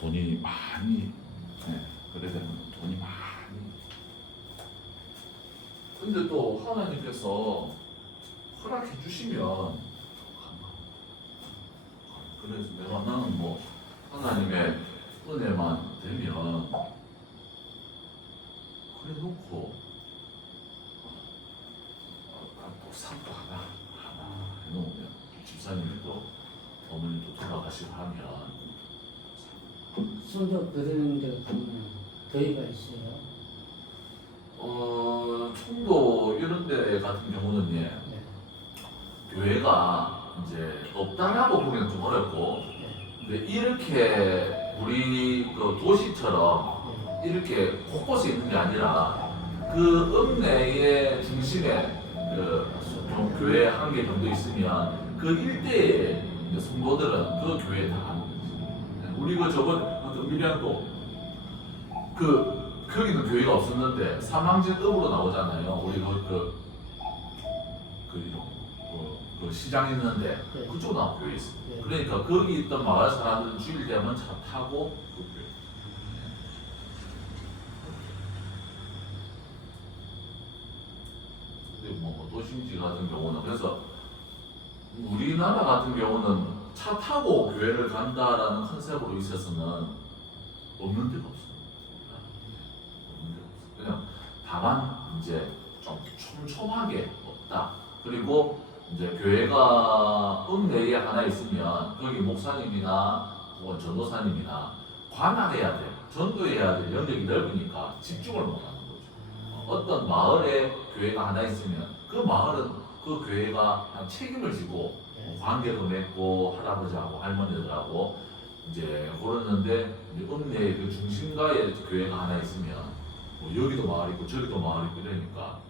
돈이 많이 그래 되면 돈이 많이. 근데 또 하나님께서 허락해 주시면 그래서 내가 나는 뭐 하나님의 은혜만 되면 그래 놓고 또 상도 하나 해놓으면 집사님도 어머니도 돌아가시고 하면 손도 그리는 데 가면 더위가 있어요. 총도 이런 데 같은 경우는 예, 네. 교회가 이제 없다라고 보기는 좀 어렵고, 근데 이렇게 우리 그 도시처럼 이렇게 곳곳에 있는 게 아니라 그 읍내의 중심에 좀 교회 한 개 정도 있으면 그 일대의 성도들은 그 교회에 다 가는 거지. 우리 그 저번 밀양도 거기는 교회가 없었는데 삼항진읍으로 나오잖아요. 우리 그 시장 있는데 네. 그쪽 나온 교회 있어요. 네. 그러니까 거기 있던 마을 사람들은 주일 되면 차 타고 그 교회. 근데 뭐 도심지 같은 경우는 그래서 우리나라 같은 경우는 차 타고 교회를 간다라는 컨셉으로 있어서는 없는 데가 없어요. 없는 데가 없어요. 그냥 다만 이제 좀 촘촘하게 없다. 그리고 이제 교회가 읍내에 하나 있으면 거기 목사님이나 혹은 전도사님이나 관할해야 돼, 전도해야 될 영역이 넓으니까 집중을 못하는 거죠. 어떤 마을에 교회가 하나 있으면 그 마을은 그 교회가 한 책임을 지고 관계도 맺고 할아버지하고 할머니들하고 이제 그러는데 읍내의 그 중심가에 교회가 하나 있으면 뭐 여기도 마을 있고 저기도 마을 있고 이러니까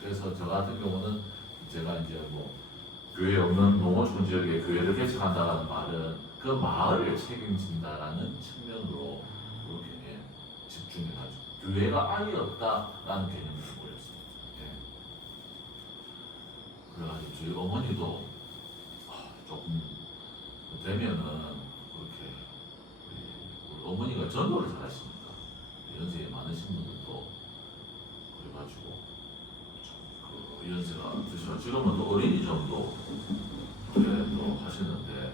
그래서 저 같은 경우는 제가 이제 뭐 교회 없는 농어촌 지역에 교회를 개척한다라는 말은 그 마을을 책임진다라는 측면으로 그렇게 집중해가지고 교회가 아예 없다라는 개념을 버렸습니다. 그래가지고 저희 어머니도 조금 되면은 그렇게 우리 어머니가 전도를 잘하십니다. 연세가 많으신 분들도 그래가지고 그 연세가 드셔 지금은 또 어린이 정도 또 하시는데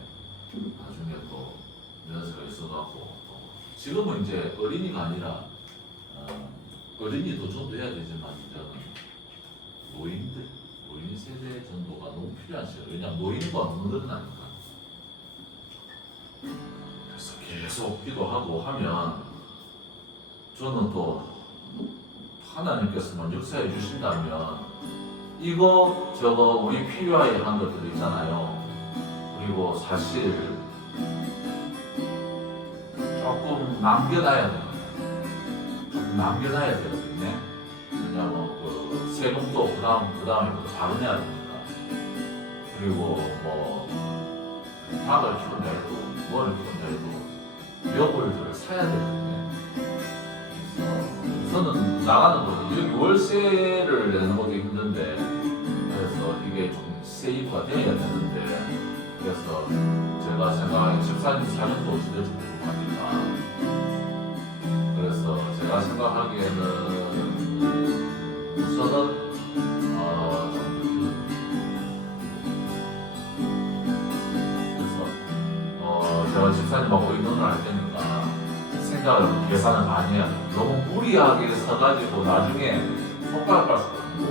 나중에 또 연세가 있어갖고 지금은 이제 어린이가 아니라 어린이도 전도해야 되지만 이제는 노인 세대 전도가 너무 필요한 시간. 왜냐하면 노인과 너무 늘어나니까. 그래서 계속 기도하고 하면 저는 또 하나님께서만 역사해 주신다면 이거 저거 우리 필요하게 한 것들 있잖아요. 그리고 사실 조금 남겨놔야 돼요. 조금 남겨놔야 되거든요. 왜냐면 그 세금도 그 다음에 바로 내야 되니까. 그리고 뭐 닭을 키운다 해도 뭐를 키운다 해도 묘물들을 사야 되거든요. 그래서 저는 나가는 것도 이렇게 월세를 내는 것도 힘든데 그래서 이게 좀 세이브가 돼야 되는데 그래서 제가 생각하기에 집사님 사정도 어찌될지 궁금하니까 그래서 제가 생각하기에는 우선은 그래서 제가 집사님하고 의논을 할 테니까 생각을 계산을 많이 해야 돼요. 너무 무리하게 서가지고 나중에 손가락 깔 수가 없는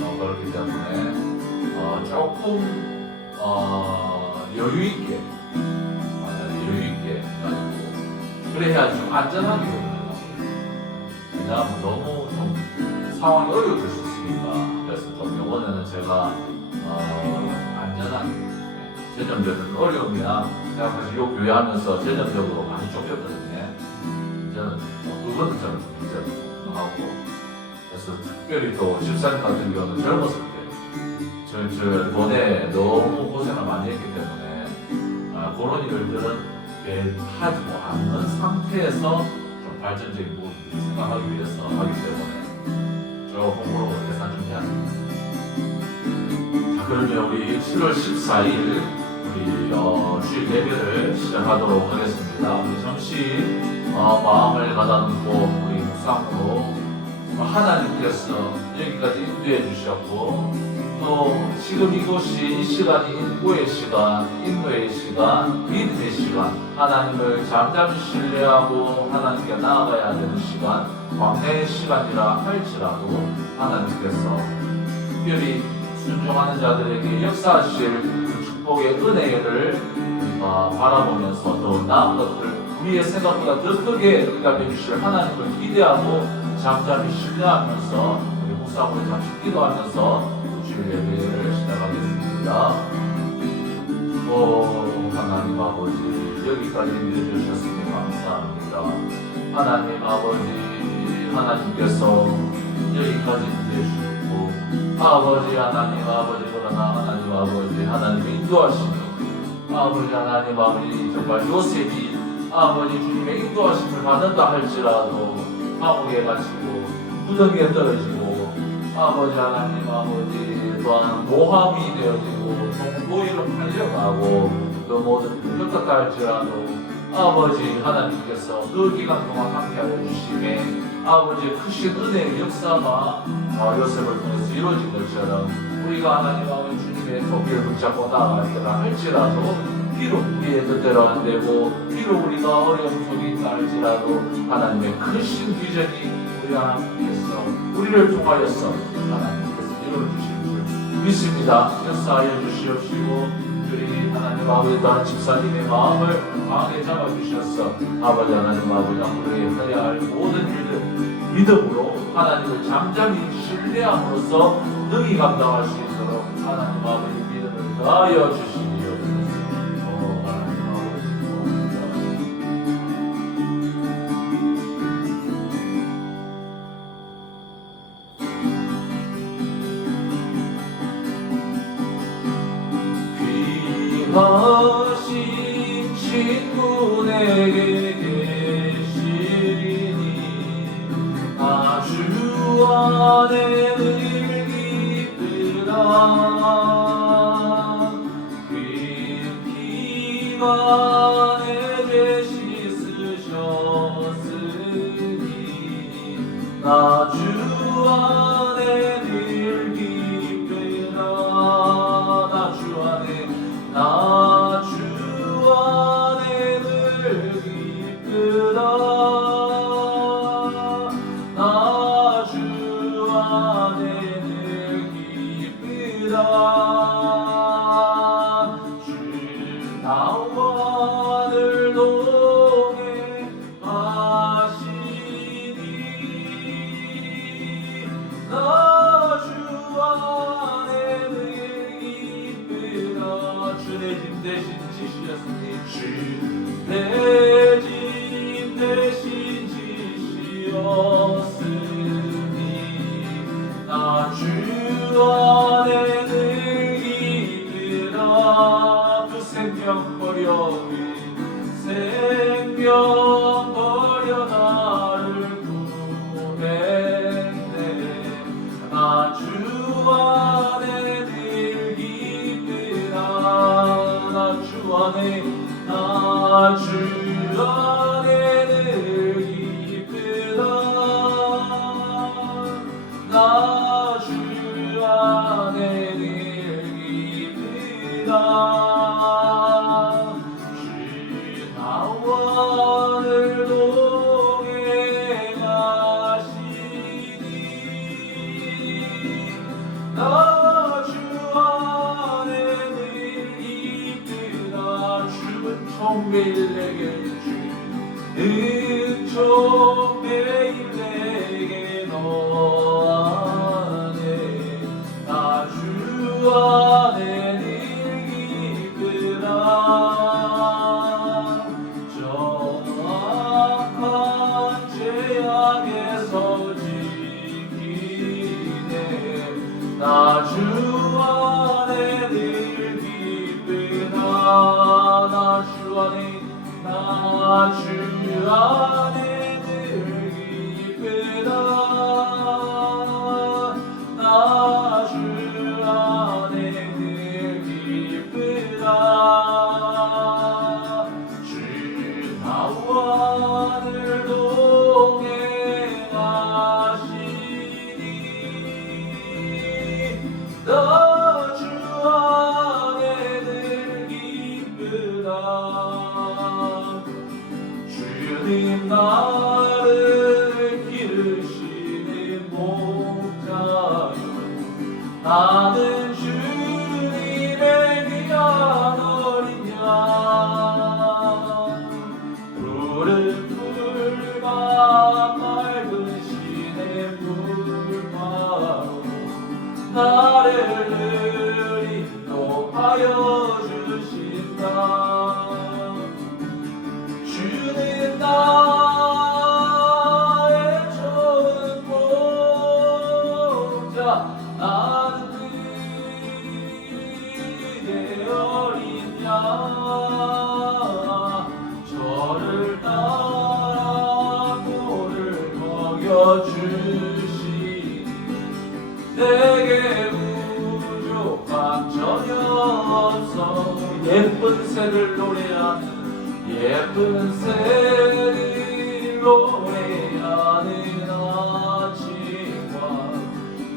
거고 그렇기 때문에 조금 여유 있게 해가지고 그래야 좀 안전하게 되거든요. 왜냐하면 너무 좀 상황이 어려워질 수 있으니까 그래서 좀 이번에는 제가 안전하게 재정적인 어려움이나 제가 사실 요 교회 하면서 재정적으로 많이 쫓겼거든요. 이제는 그것도 저는 좀 문제를 하고 그래서 특별히 또 집사님 같은 경우는 젊었을 때 저 돈에 너무 고생을 많이 했기 때문에 그런 일들은 하지 않는 상태에서 좀 발전적인 부분을 생각하기 위해서 하기 때문에 조금 계산 좀 해야 됩니다. 자, 그러면 우리 7월 14일 우리 주일 예배를 시작하도록 하겠습니다. 우리 잠시 마음을 가다듬고 우리 묵상으로 하나님께서 여기까지 인도해 주셨고 또 지금 이곳이 이 시간이 인고의 시간, 인도의 시간, 믿음의 시간, 하나님을 잠잠히 신뢰하고 하나님께 나아가야 되는 시간, 광야의 시간이라 할지라도 하나님께서 특별히 순종하는 자들에게 역사하실 그 축복의 은혜를 우리가 바라보면서 더 나은 것들 우리의 생각보다 더 크게 응답해 주실 하나님을 기대하고 잠잠히 신뢰하면서 우리 묵상으로 잠시 기도하면서 주일 예배를 시작하겠습니다. 오 하나님 아버지 여기까지 인도해 주셨으니 감사합니다. 하나님 아버지 하나님께서 여기까지 인도해 주셨고 아버지 하나님 아버지 그러나 하나님 아버지 하나님의 인도하심이 아버지 하나님 아버지 정말 요셉이 아버지 주님의 인도하심을 받는다 할지라도 감옥에 갇히고 무덤에 떨어지고 아버지 하나님 아버지 또한 모함이 되어지고 노예로 팔려가고 그 모든 겪었다 할지라도 아버지 하나님께서 그 기간 동안 함께하여 주심에 아버지의 크신 은혜의 역사가 요셉을 통해서 이루어진 것처럼 우리가 하나님 아버지 주님의 손길을 붙잡고 나아갈 때라 할지라도 비록 우리의 뜻대로 안 되고 비록 우리가 어려움 속에 있다 할지라도 하나님의 크신 비전이 우리 하나님께서 우리를 통하여서 하나님께서 이루어주실 줄 믿습니다. 역사하여 주시옵시고 우리 하나님 아버지 또한 집사님의 마음을 강하게 잡아주셔서 아버지 하나님 아버지 앞으로 해야 할 모든 일들 믿음으로 하나님을 잠잠히 신뢰함으로써 능히 감당할 수 있도록 하나님 아버지 믿음을 더하여 주시옵소서. 하나님 아버지 귀하신 친구에게 계시니 주 안에 늘 기쁘다 그 기만에 죄 씻으셨으니 주 안에 늘 기쁘다 주 안에 늘 기쁘다 주 나와 늘 동행하시니 나 주 안에 늘 기쁘다 주 내 짐 대신 지시었으니 주 내 짐 대신 지시었으니 나 주 안에 늘 기쁘다 그 생명 버려 나를 구했네 나 주 안에 늘 기쁘다 나 주 안에 늘 기쁘다 나 주 안에 늘 기쁘다 주 나와 늘 동행하시니 나 주 안에 늘 기쁘다 주는 총 매일 내게 총 매일 내게 너 안에 나 주 안에 늘 기쁘다 정확한 죄악에서 지키네 나 주 안에 늘 기쁘다 나 주 안에 늘 기쁘다 나 주 안에 늘 기쁘다 주님 나를 기르시는 목자여 나는 주님의 귀한 어린 양 푸른 풀과 맑은 시내 물바로 나를 늘 인도하여 주신다. 주는 나의 좋은 목자 나는 그의 어린 양 저를 따라 꼴을 먹여주시니 내게 부족한 전혀 없어. 예쁜 새를 노래하는 예쁜 새를 노래하는 아침과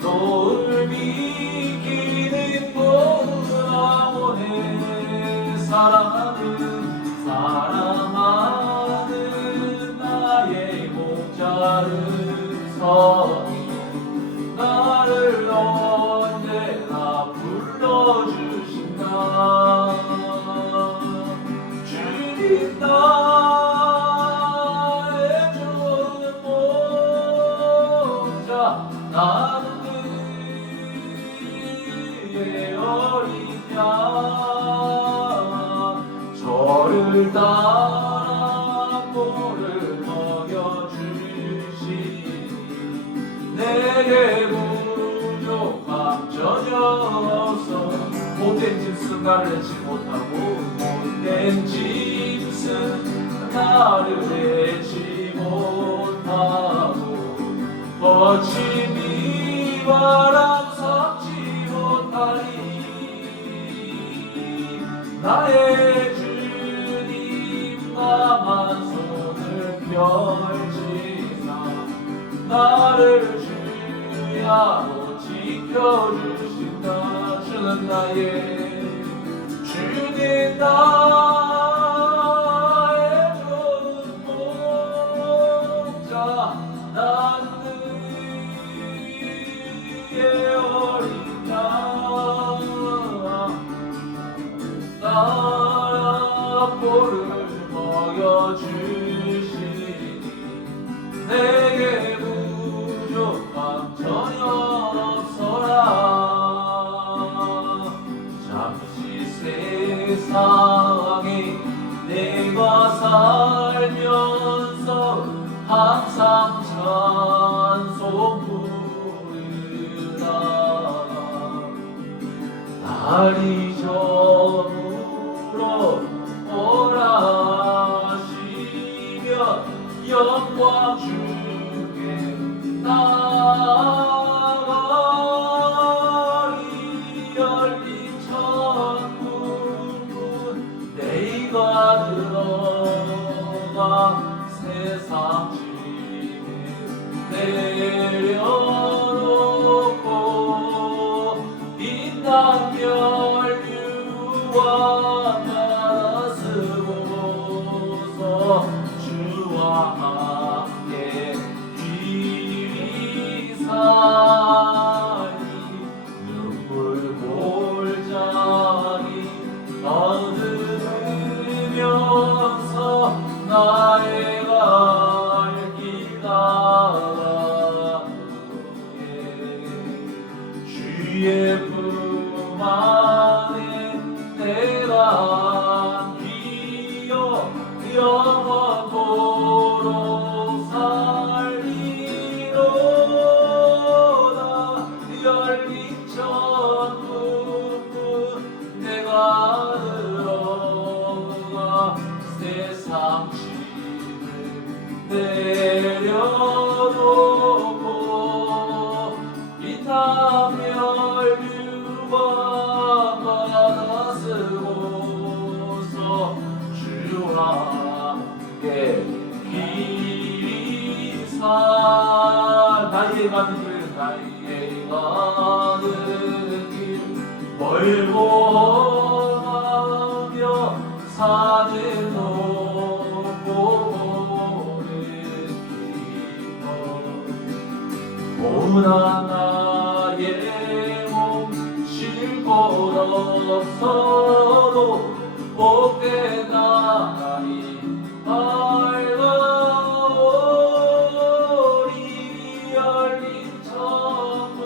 노을 비기는 봄나오네. 사랑하는 나의 목자를 선이 나를 언제나 불러주신다. 주님 나의 좋은 목자 나는 그의 어린 양 저를 따라 꼴을 먹여주시니 내게 부족함 전혀 없어. 못된 짐승 나를 내지 못하고 못된 짐승 나를 내지 못하고 거친 이 바람 섞지 못하리. 나의 주님 나만 손을 펼치사 나를 주야로 지켜주신다. 주는 주님 나의 좋은 목자 나는 그의 어린 양 나라 꼴을 먹여주시니 내게 부족함 전혀 없어라. 잠시 세상에 내가 살면서 항상 찬송 부르다 날이 저물어 오라시면 영광 주께 나가리. 열린 천국문 내가 들어가 세상 짐을 내려놓고 빛난 멸류와 가스고서 주와 함께 귀리 살리 눈물 골짜기 얻으면서 나의 갈 길 나가네. 주의 품 안에 내가 기어 영원토록 살리로다. 열린 천국문 내가 들어가 세상 짐을 내려놓고 빛난 멸류와 가스고서 주와 함께 길이 나의 가는 길 나의 가는 길 멀고 험하며 산을 높고 고를 깊어 오나 나의 몸 쉴 곳 없어도 복된 나이 밝아오리 열린 천문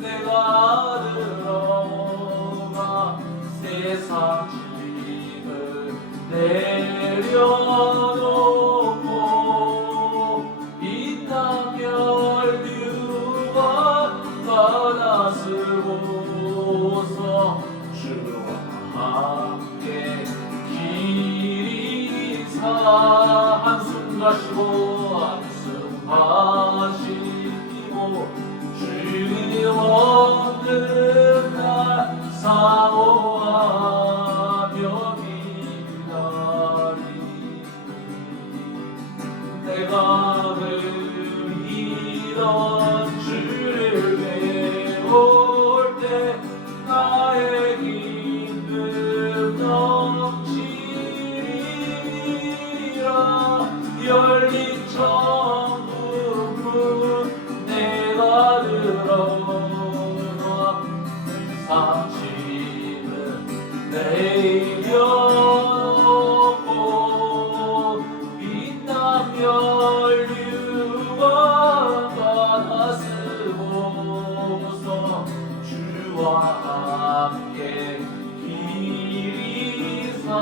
내가 들어가 세상 짐을 내려놓고 빛난 멸류와 바다 쓰고서 주와 함께 길이사 한숨 가시고 한숨 마시고 주님 없는 날 사모하며 기다리 내가 그리던 주를 배울 때 나의 기쁨 넘치리라 열린 천국문 내가 들어가 상심은 내려놓고 빛난 멸류와 바다 쓰고서 주와 함께 길이 살리.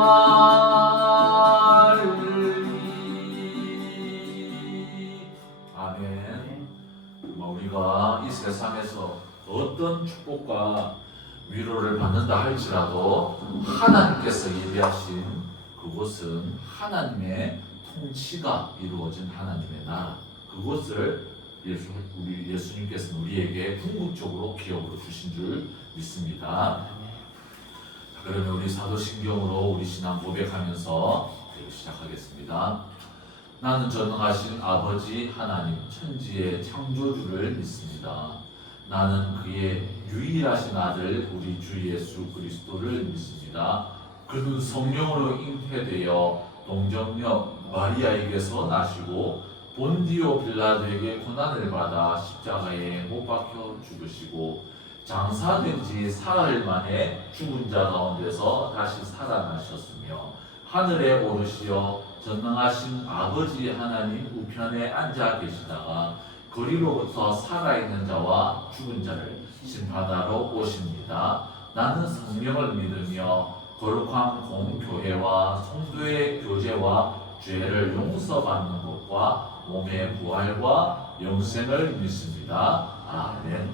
아멘. 우리가 이 세상에서 어떤 축복과 위로를 받는다 할지라도 하나님께서 예비하신 그곳은 하나님의 통치가 이루어진 하나님의 나라, 그것을 우리 예수님께서는 우리에게 궁극적으로 기업으로 주신 줄 믿습니다. 그러면 우리 사도신경으로 우리 신앙 고백하면서 시작하겠습니다. 나는 전능하신 아버지 하나님 천지의 창조주를 믿습니다. 나는 그의 유일하신 아들 우리 주 예수 그리스도를 믿습니다. 그는 성령으로 잉태되어 동정녀 마리아에게서 나시고 본디오 빌라도에게 고난을 받아 십자가에 못 박혀 죽으시고 장사된 지 사흘 만에 죽은 자 가운데서 다시 살아나셨으며 하늘에 오르시어 전능하신 아버지 하나님 우편에 앉아 계시다가 거리로부터 살아있는 자와 죽은 자를 심판하러 오십니다. 나는 성령을 믿으며 거룩한 공교회와 성도의 교제와 죄를 용서받는 것과 몸의 부활과 영생을 믿습니다. 아멘.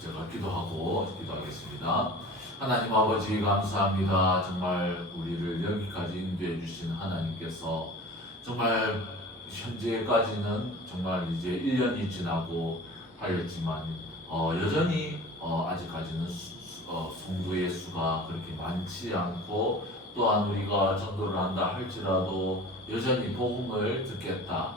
제가 기도하겠습니다. 하나님 아버지 감사합니다. 정말 우리를 여기까지 인도해 주신 하나님께서 정말 현재까지는 정말 이제 1년이 지나고 하였지만 여전히 아직까지는 성도의 수가 그렇게 많지 않고 또한 우리가 전도를 한다 할지라도 여전히 복음을 듣겠다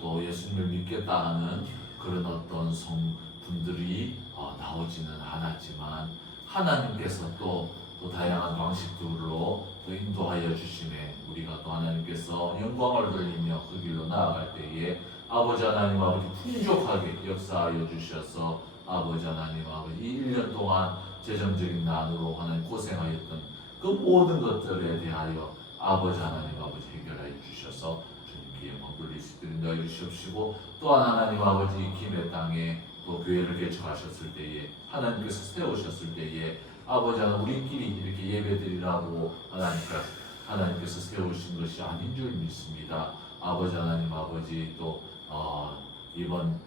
또 예수님을 믿겠다 하는 그런 어떤 성분들이 나오지는 않았지만 하나님께서 또 다양한 방식들로 또 인도하여 주심에 우리가 또 하나님께서 영광을 돌리며 그 길로 나아갈 때에 아버지 하나님 아버지 풍족하게 역사하여 주셔서 아버지 하나님 아버지 이 1년 동안 재정적인 난으로 하나님 고생하였던 그 모든 것들에 대하여 아버지 하나님 아버지 해결하여 주셔서 주님께 영광 돌릴 수 있도록 인도하여 주시옵시고 또한 하나님 아버지 김해 땅에 또 교회를 개척하셨을 때에 하나님께서 세우셨을 때에 아버지 하나님 우리끼리 이렇게 예배드리라고 하나님께서 세우신 것이 아닌 줄 믿습니다. 아버지 하나님 아버지 또 이번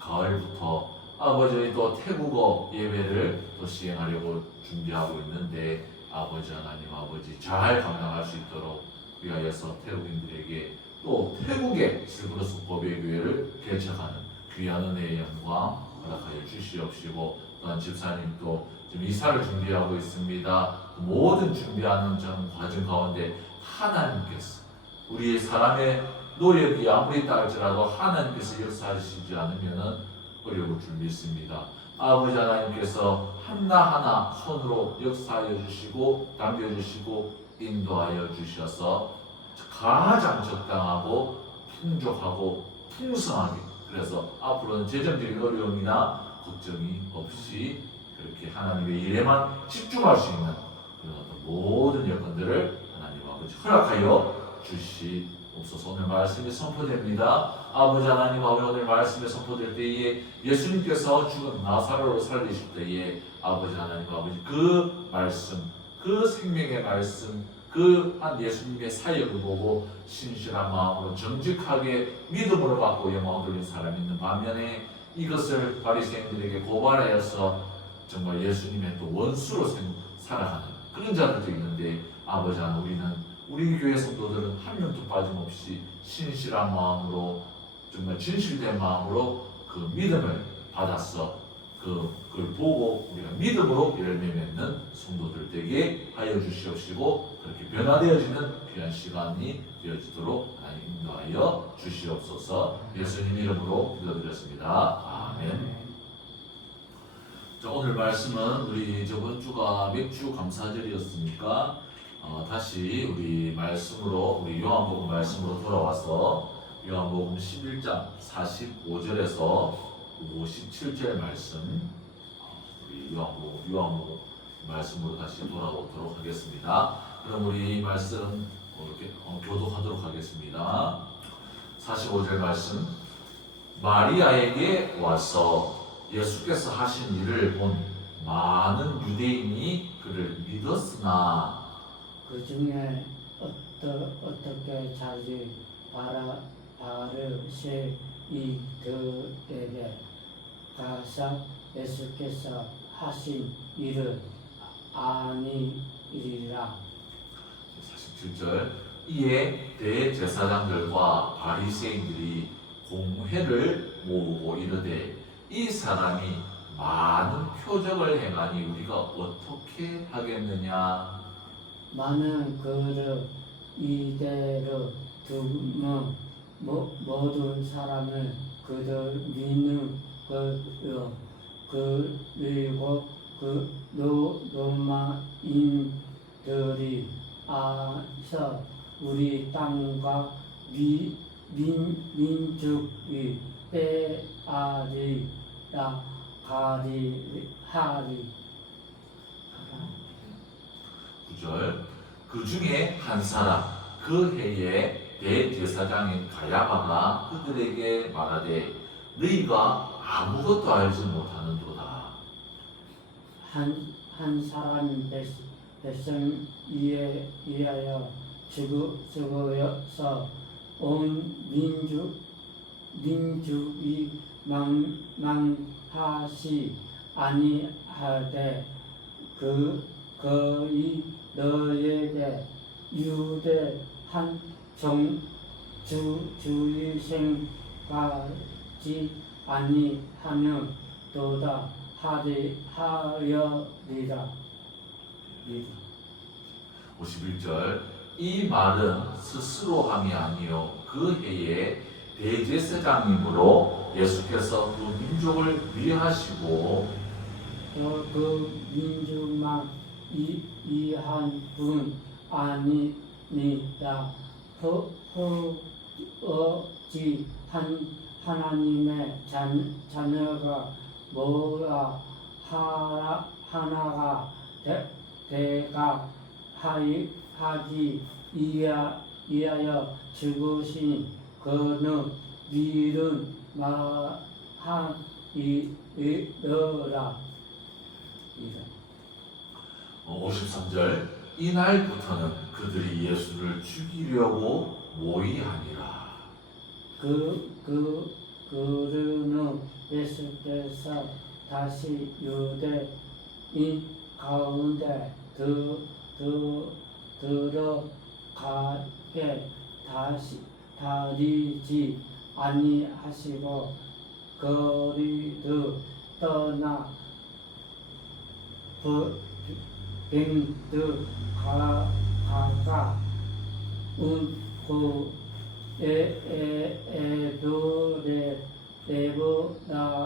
가을부터 아버지 또 태국어 예배를 또 시행하려고 준비하고 있는데 아버지 하나님 아버지 잘 감당할 수 있도록 위하여서 태국인들에게 또 태국의 실브로스 법의교회를 개척하는 귀한 은혜의 영광 허락하여 주시옵시고 또한 집사님 또 지금 이사를 준비하고 있습니다. 모든 준비하는 전 과정 가운데 하나님께서 우리의 사람의 노력이 아무리 있다 할지라도 하나님께서 역사하시지 않으면 어려울 줄 믿습니다. 아버지 하나님께서 하나하나 손으로 역사하여 주시고 당겨주시고 인도하여 주셔서 가장 적당하고 풍족하고 풍성하게, 그래서 앞으로는 재정적인 어려움이나 걱정이 없이 그렇게 하나님의 일에만 집중할 수 있는 그런 어떤 모든 여건들을 하나님 아버지 허락하여 주시옵소서. 오늘 말씀이 선포됩니다. 아버지 하나님 아버지, 오늘 말씀이 선포될 때에 예수님께서 죽은 나사로를 살리실 때에 아버지 하나님 아버지 그 말씀, 그 생명의 말씀, 그 한 예수님의 사역을 보고 신실한 마음으로 정직하게 믿음으로 받고 영광 돌린 사람이 있는 반면에 이것을 바리새인들에게 고발하여서 정말 예수님의 또 원수로 살아가는 그런 자들도 있는데, 아버지 하나님 우리는 우리 교회 성도들은 한 명도 빠짐없이 신실한 마음으로 정말 진실된 마음으로 그 믿음을 받았어 그걸 보고 우리가 믿음으로 열매 맺는 성도들 되게 하여 주시옵시고, 그렇게 변화되어지는 귀한 시간이 되어지도록 하나님 인도하여 주시옵소서. 예수님 이름으로 기도드렸습니다. 아멘. 자, 오늘 말씀은 우리 저번 주가 맥주 감사절이었으니까 다시 우리 말씀으로, 우리 요한복음 말씀으로 돌아와서 요한복음 11장 45절에서 57절 말씀, 우리 요한복음 말씀으로 다시 돌아오도록 하겠습니다. 그럼 우리 말씀 이렇게 교독하도록 하겠습니다. 45절 말씀. 마리아에게 와서 예수께서 하신 일을 본 많은 유대인이 그를 믿었으나 그 중에 어떻게 자기 바르새 이들에게 가서 예수께서 하신 일을 아니리라. 47절. 이에 대제사장들과 바리새인들이 공회를 모으고 이르되 이 사람이 많은 표적을 행하니 우리가 어떻게 하겠느냐. 많은 그를 이대로 두면 모든 사람을 그들 믿는 그리고 그 로마인들이 아서 우리 땅과 민족이 빼앗으라 하리. 9절. 그 중에 한 사람 그 해에 대제사장인 가야바가 그들에게 말하되 너희가 아무것도 알지 못하는도다. 한 사람 백성 위하여 죽어서 온 민족이 망하시 아니하되 거의 너에게 유대 한 주의생까지 아니하면 도다 하려리라. 51절. 이 말은 스스로 함이 아니요 그 해에 대제사장님으로 예수께서 그 민족을 위하시고 그 민족만 이한 분 아니니라. 어찌 하나님의 자녀가 뭐라 하나가 대가 하지 이하여 죽으신 그는 믿음 마하이더라. 53절. 이날부터는 그들이 예수를 죽이려고 모의하니라. 그러는 예수께서 다시 유대인 가운데 들어가게 다리지 아니하시고 거리로 떠나 빙들 가가 운고 애들의 내보다인가리라.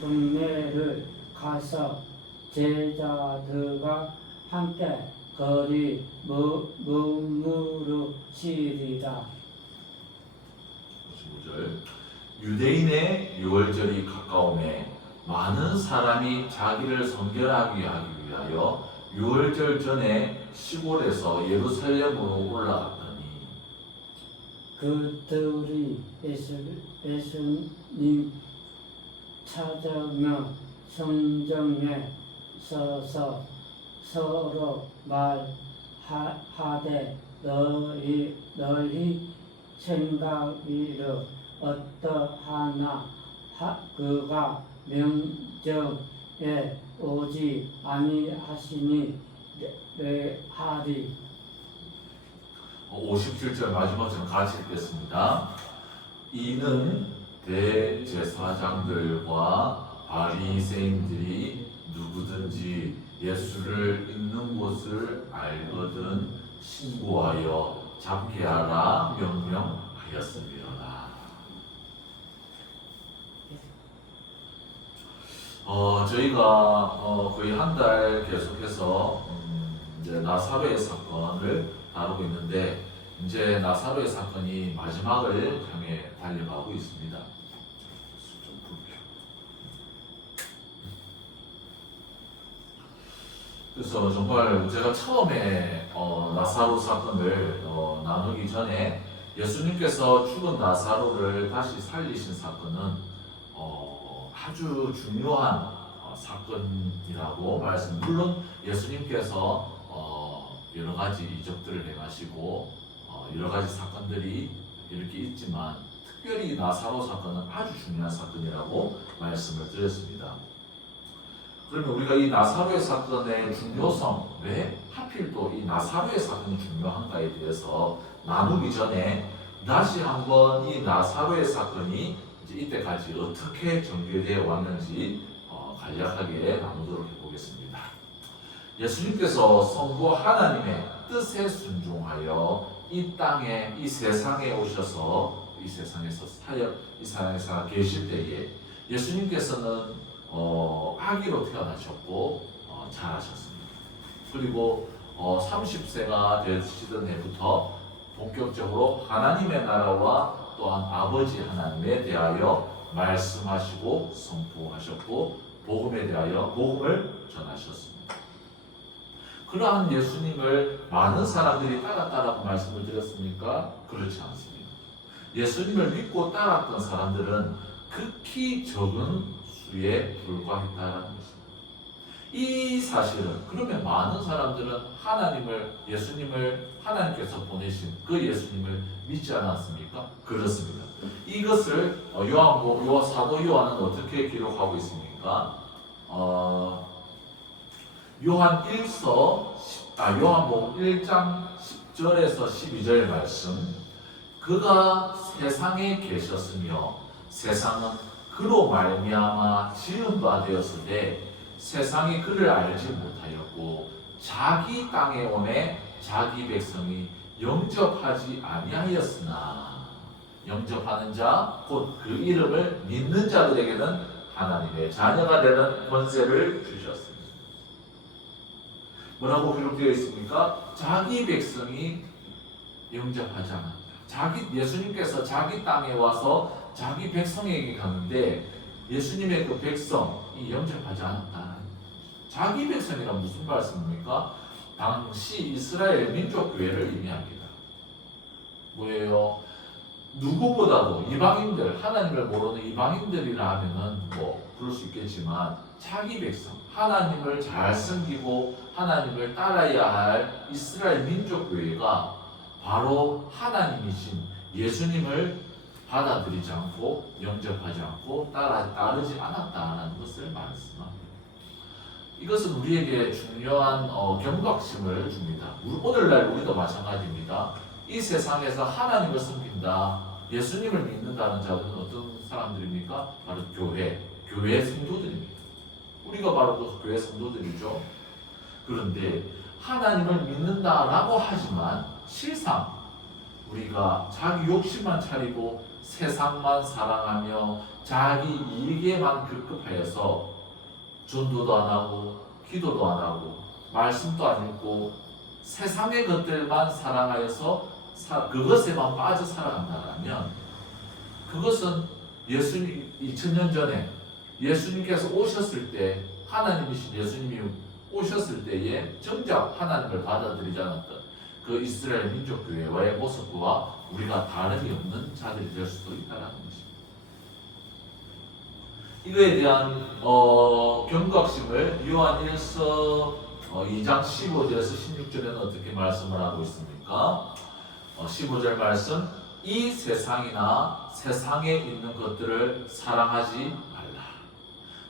동네를 가서 제자들과 함께 거리 머무르시리라. 55절. 유대인의 유월절이 가까움에 많은 사람이 자기를 성결하게 하기 위하여 유월절 전에 시골에서 예루살렘으로 올라갔더니 그들이 예수님 찾으며 성전에 서서 서로 말하되 너희 생각이를 어떠하나 그가 명정에 오지 아니하시니 하리. 57절 마지막 절 같이 읽겠습니다. 이는 대제사장들과 바리새인들이 누구든지 예수를 있는 곳을 알거든 신고하여 잡게 하라 명령하였습니다. 저희가 거의 한 달 계속해서 이제 나사로의 사건을 다루고 있는데 이제 나사로의 사건이 마지막을 향해 달려가고 있습니다. 좀 볼게요. 그래서 정말 제가 처음에 나사로 사건을 나누기 전에 예수님께서 죽은 나사로를 다시 살리신 사건은 아주 중요한 사건이라고 물론 예수님께서 여러 가지 이적들을 행하시고 여러 가지 사건들이 이렇게 있지만 특별히 나사로 사건은 아주 중요한 사건이라고 말씀을 드렸습니다. 그러면 우리가 이 나사로의 사건의 중요성, 왜 하필 또 이 나사로의 사건이 중요한가에 대해서 나누기 전에 다시 한번 이 나사로의 사건이 이제 이때까지 어떻게 전개되어 왔는지 간략하게 나누도록 해보겠습니다. 예수님께서 성부 하나님의 뜻에 순종하여 이 땅에, 이 세상에 오셔서 이 세상에서 계실 때에 예수님께서는 아기로 태어나셨고 자라셨습니다. 그리고 30세가 되시던 해부터 본격적으로 하나님의 나라와 또한 아버지 하나님에 대하여 말씀하시고 선포하셨고 복음에 대하여 복음을 전하셨습니다. 그러한 예수님을 많은 사람들이 따랐다라고 말씀을 드렸습니까? 그렇지 않습니다. 예수님을 믿고 따랐던 사람들은 극히 적은 수에 불과했다라는 것입니다. 이 사실은 그러면 많은 사람들은 예수님을 하나님께서 보내신 그 예수님을 믿지 않았습니까? 그렇습니다. 이것을 사도 요한은 어떻게 기록하고 있습니까? 요한복음 1장 10절에서 12절 말씀. 그가 세상에 계셨으며 세상은 그로 말미암아 지은 바 되었으되 세상이 그를 알지 못하였고 자기 땅에 오매 자기 백성이 영접하지 아니하였으나 영접하는 자 곧 그 이름을 믿는 자들에게는 하나님의 자녀가 되는 권세를 주셨습니다. 뭐라고 기록되어 있습니까? 자기 백성이 영접하지 않았다. 예수님께서 자기 땅에 와서 자기 백성에게 갔는데 예수님의 그 백성이 영접하지 않았다. 자기 백성이란 무슨 말씀입니까? 당시 이스라엘 민족교회를 의미합니다. 뭐예요? 누구보다도 이방인들, 하나님을 모르는 이방인들이라 하면은 그럴 수 있겠지만 자기 백성, 하나님을 잘 섬기고 하나님을 따라야 할 이스라엘 민족교회가 바로 하나님이신 예수님을 받아들이지 않고 영접하지 않고 따르지 않았다는 것을 말씀합니다. 이것은 우리에게 중요한 경각심을 줍니다. 오늘날 우리도 마찬가지입니다. 이 세상에서 하나님을 섬긴다, 예수님을 믿는다는 자들은 어떤 사람들입니까? 바로 교회 성도들입니다. 우리가 바로 그 교회 성도들이죠. 그런데 하나님을 믿는다라고 하지만 실상 우리가 자기 욕심만 차리고 세상만 사랑하며 자기 이익에만 급급하여서 전도도 안 하고 기도도 안 하고 말씀도 안 읽고 세상의 것들만 사랑하여서 그것에만 빠져 살아간다면 그것은 예수님 2000년 전에 예수님께서 오셨을 때 하나님이신 예수님이 오셨을 때에 정작 하나님을 받아들이지 않았던 그 이스라엘 민족교회와의 모습과 우리가 다름이 없는 자들이 될 수도 있다는 것입니다. 이거에 대한 경각심을 요한 1서 2장 15절에서 16절에는 어떻게 말씀을 하고 있습니까? 15절 말씀, 이 세상이나 세상에 있는 것들을 사랑하지 말라.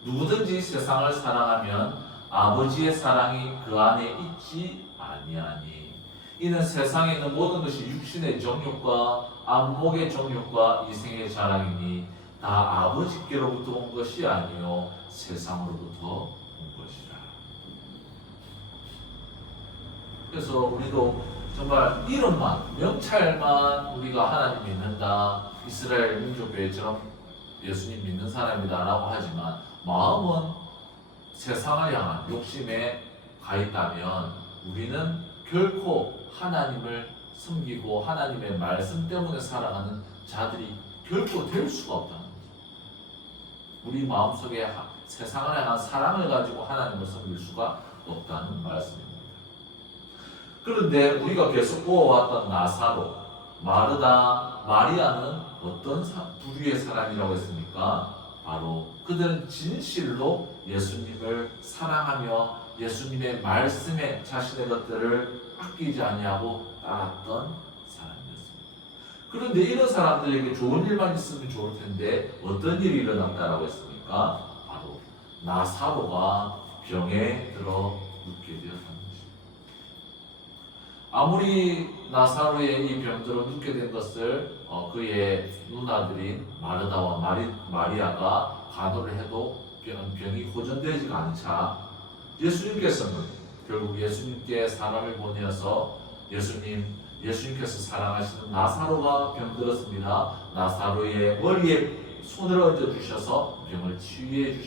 누구든지 세상을 사랑하면 아버지의 사랑이 그 안에 있지 아니하니. 이는 세상에 있는 모든 것이 육신의 정욕과 안목의 정욕과 이생의 자랑이니 다 아버지께로부터 온 것이 아니요 세상으로부터 온 것이라. 그래서 우리도 정말 이름만, 명찰만 우리가 하나님 믿는다, 이스라엘 민족교회처럼 예수님 믿는 사람이다 라고 하지만 마음은 세상을 향한 욕심에 가 있다면 우리는 결코 하나님을 섬기고 하나님의 말씀 때문에 살아가는 자들이 결코 될 수가 없다는 거죠. 우리 마음속에 세상을 향한 사랑을 가지고 하나님을 섬길 수가 없다는 말씀입니다. 그런데 우리가 계속 보아왔던 나사로, 마르다, 마리아는 어떤 부류의 사람이라고 했습니까? 바로 그들은 진실로 예수님을 사랑하며 예수님의 말씀에 자신의 것들을 아끼지 아니하고 따랐던 사람이었습니다. 그런데 이런 사람들에게 좋은 일만 있으면 좋을 텐데 어떤 일이 일어났다라고 했습니까? 바로 나사로가 병에 들어 눕게 되었다는 것입니다. 아무리 나사로의 이 병들어 눕게 된 것을 그의 누나들인 마르다와 마리아가 간호를 해도 병이 호전되지가 않자 예수님께서는 결국 예수님께 사람을 보내어서 예수님께서 사랑하시는 나사로가 병들었습니다. 나사로의 머리에 손을 얹어 주셔서 병을 치유해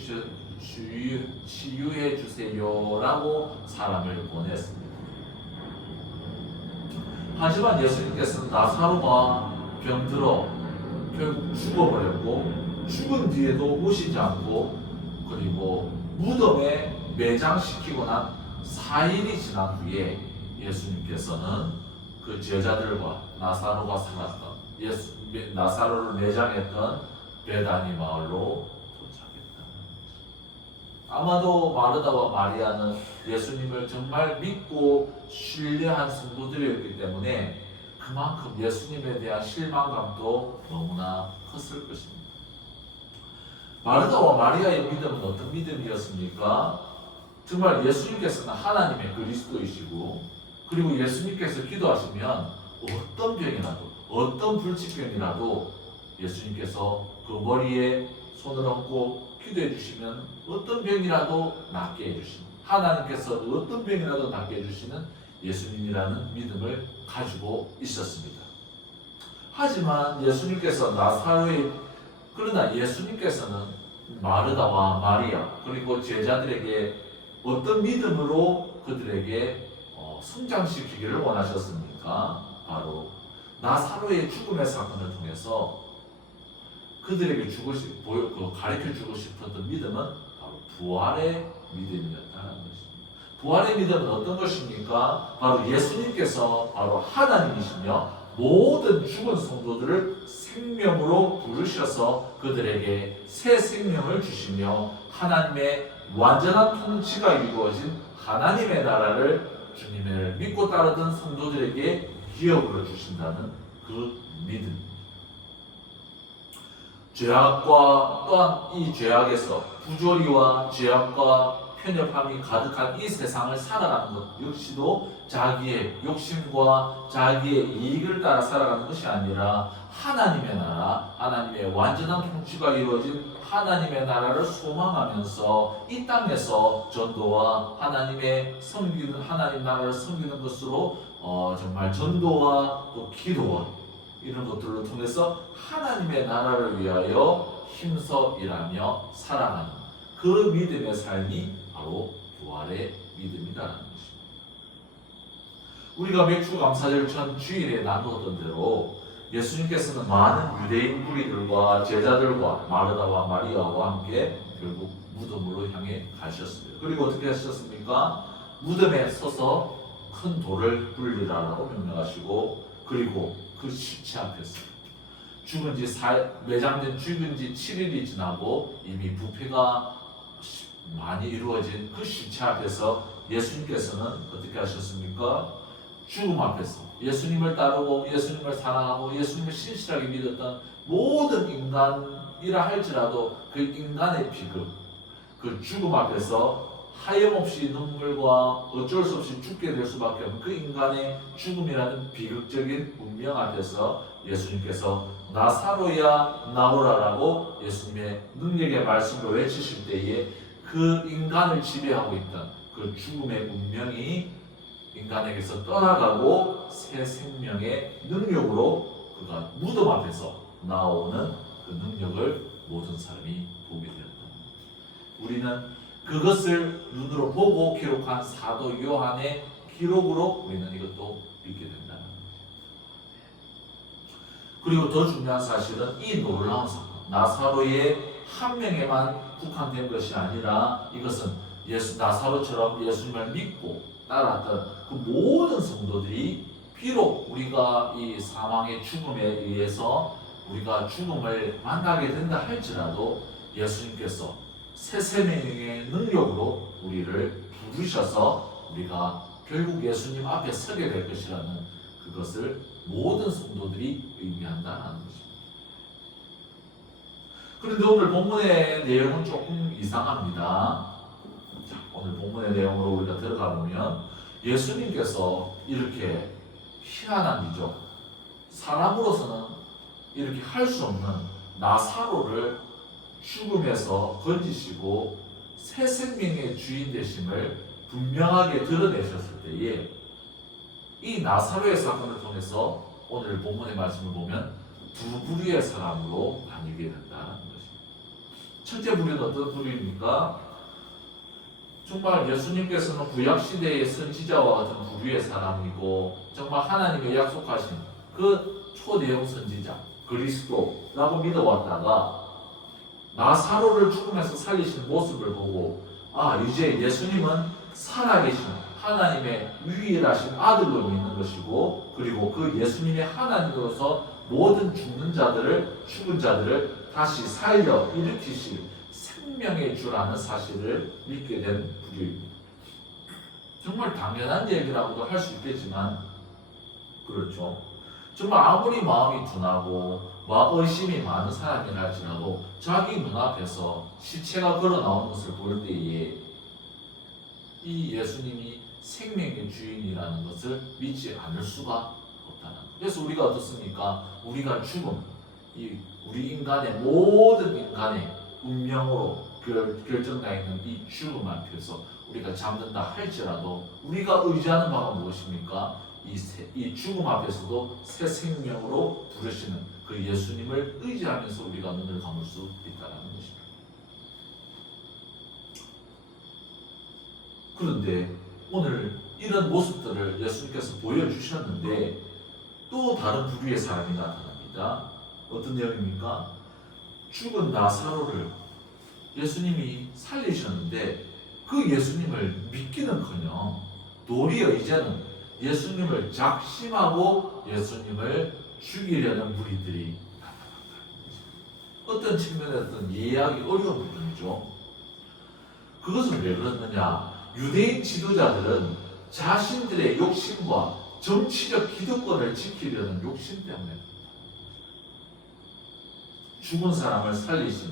주세요라고 사람을 보냈습니다. 하지만 예수님께서는 나사로가 병들어 결국 죽어버렸고 죽은 뒤에도 오시지 않고 그리고 무덤에 매장시키고 난 4일이 지난 후에 예수님께서는 그 제자들과 나사로가 살았던 나사로를 매장했던 베다니 마을로 도착했다는 거죠. 아마도 마르다와 마리아는 예수님을 정말 믿고 신뢰한 성도들이었기 때문에 그만큼 예수님에 대한 실망감도 너무나 컸을 것입니다. 마르다와 마리아의 믿음은 어떤 믿음이었습니까? 정말 예수님께서는 하나님의 그리스도이시고 그리고 예수님께서 기도하시면 어떤 병이라도 어떤 불치병이라도 예수님께서 그 머리에 손을 얹고 기도해 주시면 어떤 병이라도 낫게 해주십니다. 하나님께서 어떤 병이라도 낫게 해주시는 예수님이라는 믿음을 가지고 있었습니다. 하지만 그러나 예수님께서는 마르다와 마리아 그리고 제자들에게 어떤 믿음으로 그들에게 성장시키기를 원하셨습니까? 바로 나사로의 죽음의 사건을 통해서 그들에게 가르쳐주고 싶었던 믿음은 바로 부활의 믿음이었다는 것입니다. 부활의 믿음은 어떤 것입니까? 바로 예수님께서 바로 하나님이시며 모든 죽은 성도들을 생명으로 부르셔서 그들에게 새 생명을 주시며 하나님의 완전한 통치가 이루어진 하나님의 나라를 주님을 믿고 따르던 성도들에게 기업으로 주신다는 그 믿음. 죄악과 또한 이 죄악에서 부조리와 죄악과 편협함이 가득한 이 세상을 살아가는 것 역시도 자기의 욕심과 자기의 이익을 따라 살아가는 것이 아니라 하나님의 나라, 하나님의 완전한 통치가 이루어진 하나님의 나라를 소망하면서 이 땅에서 전도와 하나님 나라를 섬기는 것으로 정말 전도와 또 기도와 이런 것들을 통해서 하나님의 나라를 위하여 힘써 일하며 살아가는 그 믿음의 삶이 바로 부활의 믿음이라는 것입니다. 우리가 맥주 감사절 전 주일에 나누었던 대로 예수님께서는 많은 유대인 무리들과 제자들과 마르다와 마리아와 함께 결국 무덤으로 향해 가셨습니다. 그리고 어떻게 하셨습니까? 무덤에 서서 큰 돌을 굴리라라고 명령하시고, 그리고 그 시체 앞에서 매장된 죽은 지 7일이 지나고 이미 부패가 많이 이루어진 그 시체 앞에서 예수님께서는 어떻게 하셨습니까? 죽음 앞에서 예수님을 따르고 예수님을 사랑하고 예수님을 신실하게 믿었던 모든 인간이라 할지라도 그 인간의 비극, 그 죽음 앞에서 하염없이 눈물과 어쩔 수 없이 죽게 될 수밖에 없는 그 인간의 죽음이라는 비극적인 운명 앞에서 예수님께서 나사로야 나오라라고 예수님의 능력의 말씀을 외치실 때에 그 인간을 지배하고 있던 그 죽음의 운명이 인간에게서 떠나가고 새 생명의 능력으로 그가 무덤 앞에서 나오는 그 능력을 모든 사람이 보게 되었다. 우리는 그것을 눈으로 보고 기록한 사도 요한의 기록으로 우리는 이것도 믿게 된다. 그리고 더 중요한 사실은 이 놀라운 사건, 나사로의 한 명에만 국한된 것이 아니라 이것은 나사로처럼 예수님을 믿고 따랐던 그 모든 성도들이 비록 우리가 이 사망의 죽음에 의해서 우리가 죽음을 만나게 된다 할지라도 예수님께서 새 생명의 능력으로 우리를 부르셔서 우리가 결국 예수님 앞에 서게 될 것이라는 그것을 모든 성도들이 의미한다는 것입니다. 그런데 오늘 본문의 내용은 조금 이상합니다. 자, 오늘 본문의 내용으로 우리가 들어가 보면 예수님께서 이렇게 희한한 일이죠. 사람으로서는 이렇게 할 수 없는 나사로를 죽음에서 건지시고 새 생명의 주인 되심을 분명하게 드러내셨을 때에 이 나사로의 사건을 통해서 오늘 본문의 말씀을 보면 두 부류의 사람으로 나뉘게 된다는 것입니다. 첫째 부류는 어떤 부류입니까? 정말 예수님께서는 구약시대의 선지자와 같은 부류의 사람이고 정말 하나님의 약속하신 그 초대형 선지자 그리스도라고 믿어왔다가 나사로를 죽음에서 살리신 모습을 보고 이제 예수님은 살아계신 하나님의 유일하신 아들로 믿는 것이고, 그리고 그 예수님의 하나님으로서 모든 죽는 자들을 다시 살려 일으키실 생명의 주라는 사실을 믿게 된 부류입니다. 정말 당연한 얘기라고도 할 수 있겠지만 그렇죠. 정말 아무리 마음이 둔하고 의심이 많은 사람이라 할지라도 자기 눈앞에서 시체가 걸어 나오는 것을 볼 때에 이 예수님이 생명의 주인이라는 것을 믿지 않을 수가 없다는 것. 그래서 우리가 어떻습니까? 우리가 죽음, 우리 인간의 모든 인간의 운명으로 결정나 있는 이 죽음 앞에서 우리가 잠든다 할지라도 우리가 의지하는 바가 무엇입니까? 이 죽음 앞에서도 새 생명으로 부르시는 그 예수님을 의지하면서 우리가 눈을 감을 수 있다는 것입니다. 그런데 오늘 이런 모습들을 예수님께서 보여주셨는데 또 다른 부류의 사람이 나타납니다. 어떤 내용입니까? 죽은 나사로를 예수님이 살리셨는데 그 예수님을 믿기는커녕 도리어 이제는 예수님을 작심하고 예수님을 죽이려는 무리들이 나타났다. 어떤 측면에서는 이해하기 어려운 부분이죠. 그것은 왜 그렇느냐? 유대인 지도자들은 자신들의 욕심과 정치적 기득권을 지키려는 욕심 때문에 죽은 사람을 살리신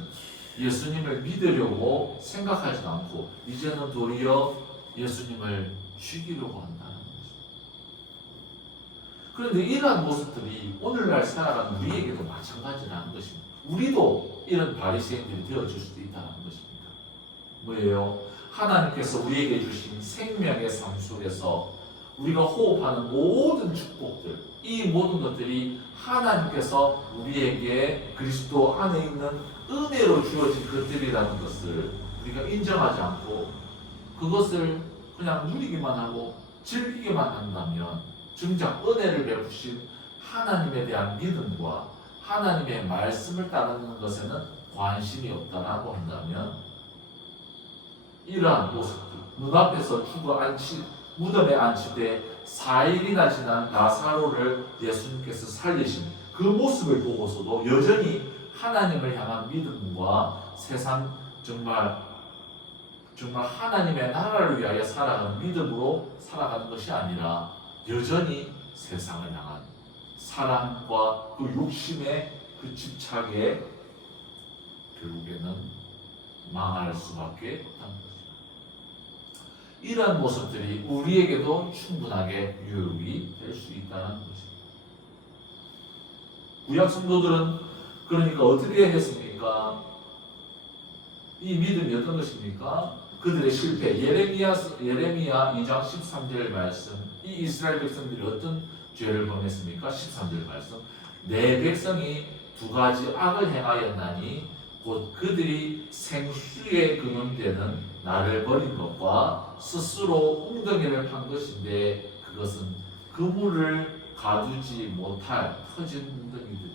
예수님을 믿으려고 생각하지 않고 이제는 도리어 예수님을 죽이려고 한다는 것입니다. 그런데 이러한 모습들이 오늘날 살아가는 우리에게도 마찬가지라는 것입니다. 우리도 이런 바리새인들이 되어줄 수도 있다는 것입니다. 뭐예요? 하나님께서 우리에게 주신 생명의 삶 속에서 우리가 호흡하는 모든 축복들, 이 모든 것들이 하나님께서 우리에게 그리스도 안에 있는 은혜로 주어진 것들이라는 것을 우리가 인정하지 않고 그것을 그냥 누리기만 하고 즐기기만 한다면, 정작 은혜를 베푸신 하나님에 대한 믿음과 하나님의 말씀을 따르는 것에는 관심이 없다라고 한다면, 이러한 모습들, 눈앞에서 죽어 무덤에 안치되 4일이나 지난 나사로를 예수님께서 살리신 그 모습을 보고서도 여전히 하나님을 향한 믿음과 세상 정말 하나님의 나라를 위하여 살아가는 믿음으로 살아가는 것이 아니라 여전히 세상을 향한 사랑과 그 욕심의 그 집착에 결국에는 망할 수밖에 없다는 것입니다. 이러한 모습들이 우리에게도 충분하게 유혹이 될 수 있다는 것입니다. 구약 성도들은 그러니까 어떻게 했습니까? 이 믿음이 어떤 것입니까? 그들의 실패. 예레미야 2장 13절 말씀. 이 이스라엘 백성들이 어떤 죄를 범했습니까? 13절 말씀. 내 백성이 두 가지 악을 행하였나니 곧 그들이 생수에 금음되는 나를 버린 것과 스스로 웅덩이를 판 것인데 그것은 그물을 가두지 못할 터진 웅덩이들이.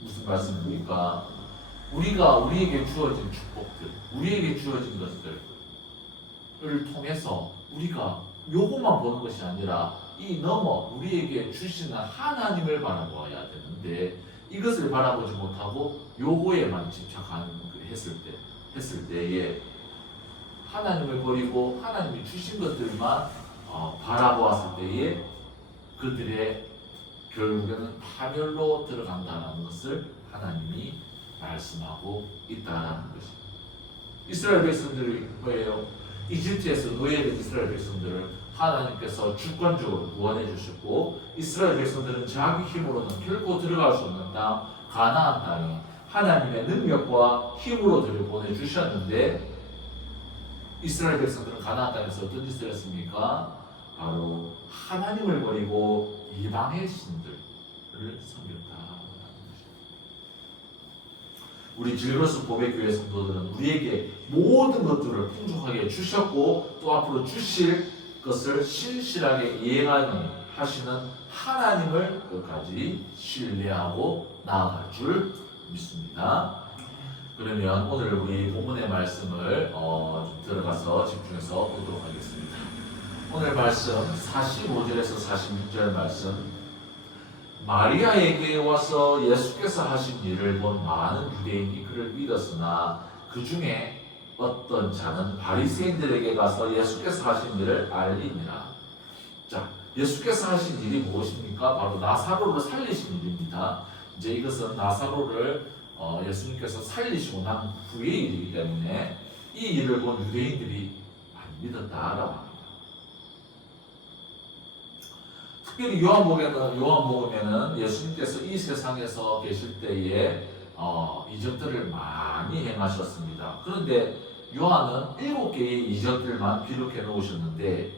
무슨 말씀입니까? 우리에게 주어진 축복들, 우리에게 주어진 것들을 통해서 우리가 요것만 보는 것이 아니라 이 넘어 우리에게 주시는 하나님을 바라보아야 되는데, 이것을 바라보지 못하고 요거에만 했을 때에 하나님을 버리고 하나님이 주신 것들만 바라보았을 때에 그들의 결국에는 파멸로 들어간다는 것을 하나님이 말씀하고 있다는 것입니다. 이스라엘 백성들이 뭐예요? 이집트에서 노예된 이스라엘 백성들을 하나님께서 주권적으로 구원해 주셨고, 이스라엘 백성들은 자기 힘으로는 결코 들어갈 수 없는 땅, 가나안 땅에 하나님의 능력과 힘으로 들여보내 주셨는데, 이스라엘 백성들은 가나안 땅에서 어떤 짓을 했습니까? 바로 하나님을 버리고 이방의 신들을 섬겼다라는 것입니다. 우리 질그러스 보배교회 성도들은 우리에게 모든 것들을 풍족하게 주셨고 또 앞으로 주실 것을 신실하게 하시는 하나님을 끝까지 신뢰하고 나아갈 줄 믿습니다. 그러면 오늘 우리 본문의 말씀을 좀 들어가서 집중해서 보도록 하겠습니다. 오늘 말씀 45절에서 46절 말씀. 마리아에게 와서 예수께서 하신 일을 본 많은 유대인이 그를 믿었으나 그 중에 어떤 자는 바리새인들에게 가서 예수께서 하신 일을 알리니라. 자, 예수께서 하신 일이 무엇입니까? 바로 나사로를 살리신 일입니다. 이제 이것은 나사로를 예수님께서 살리시고 난 후의 일이기 때문에 이 일을 본 유대인들이 많이 믿었다라고 합니다. 특별히 요한복음에는 예수님께서 이 세상에서 계실 때에 이적들을 많이 행하셨습니다. 그런데 요한은 7개의 이적들만 기록해 놓으셨는데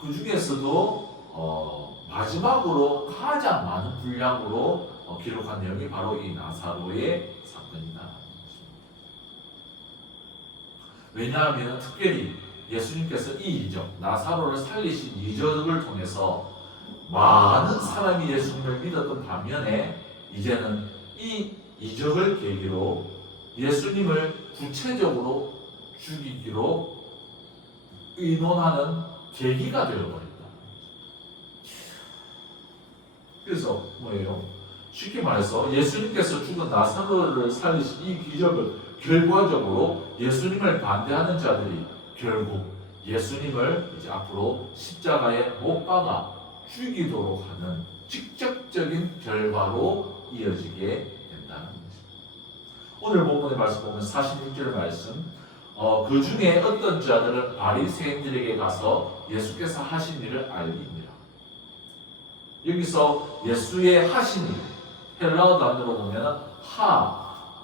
그 중에서도 마지막으로 가장 많은 분량으로 기록한 내용이 바로 이 나사로의 사건이다. 왜냐하면 특별히 예수님께서 이 이적, 나사로를 살리신 이적을 통해서 많은 사람이 예수님을 믿었던 반면에 이제는 이 이적을 계기로 예수님을 구체적으로 죽이기로 의논하는 계기가 되어버린다. 그래서 뭐예요? 쉽게 말해서 예수님께서 죽은 나사로를 살리신 이 기적을 결과적으로 예수님을 반대하는 자들이 결국 예수님을 이제 앞으로 십자가에 못 박아 죽이도록 하는 직접적인 결과로 이어지게 된다는 것입니다. 오늘 본문의 말씀 보면 46절 말씀, 그 중에 어떤 자들은 바리새인들에게 가서 예수께서 하신 일을 알리니라. 여기서 예수의 하신 일, 헬라어 단어로 보면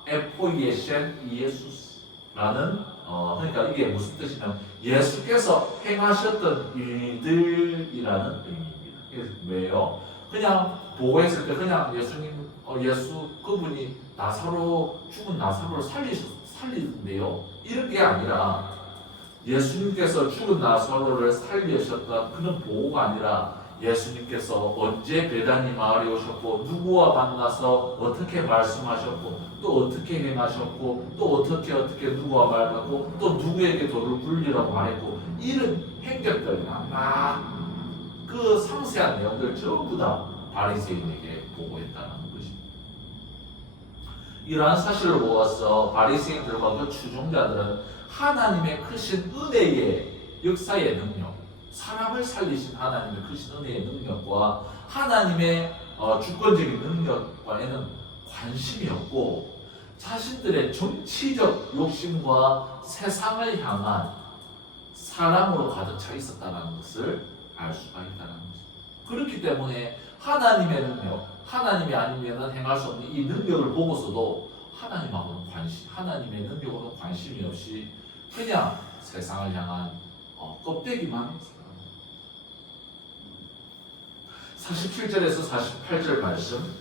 에포이에셴 이에수스라는 그러니까 이게 무슨 뜻이냐면 예수께서 행하셨던 일들이라는 의미입니다. 이게 왜요? 그냥 보고했을 때 그냥 예수님, 예수 그분이 죽은 나사로를 살리는데요. 이런 게 아니라 예수님께서 죽은 나사로를 살리셨던 그런 보고가 아니라 예수님께서 언제 베다니 마을에 오셨고 누구와 만나서 어떻게 말씀하셨고 또 어떻게 행하셨고 또 어떻게 누구와 말하고 또 누구에게 돌을 굴리라고 말했고 이런 행적들 막 그 상세한 내용들 전부 다 바리새인에게 보고했다는 것입니다. 이러한 사실을 보아서 바리새인들과 그 추종자들은 하나님의 크신 은혜의 역사의 능력, 사람을 살리신 하나님의 크신 은혜의 능력과 하나님의 주권적인 능력과에는 관심이 없고 자신들의 정치적 욕심과 세상을 향한 사랑으로 가득 차 있었다는 것을 알 수가 있다는 것입니다. 그렇기 때문에 하나님의 능력, 하나님이 아니면 행할 수 없는 이 능력을 보고서도 하나님의 능력으로는 관심이 없이 그냥 세상을 향한 껍데기만 47절에서 48절 말씀.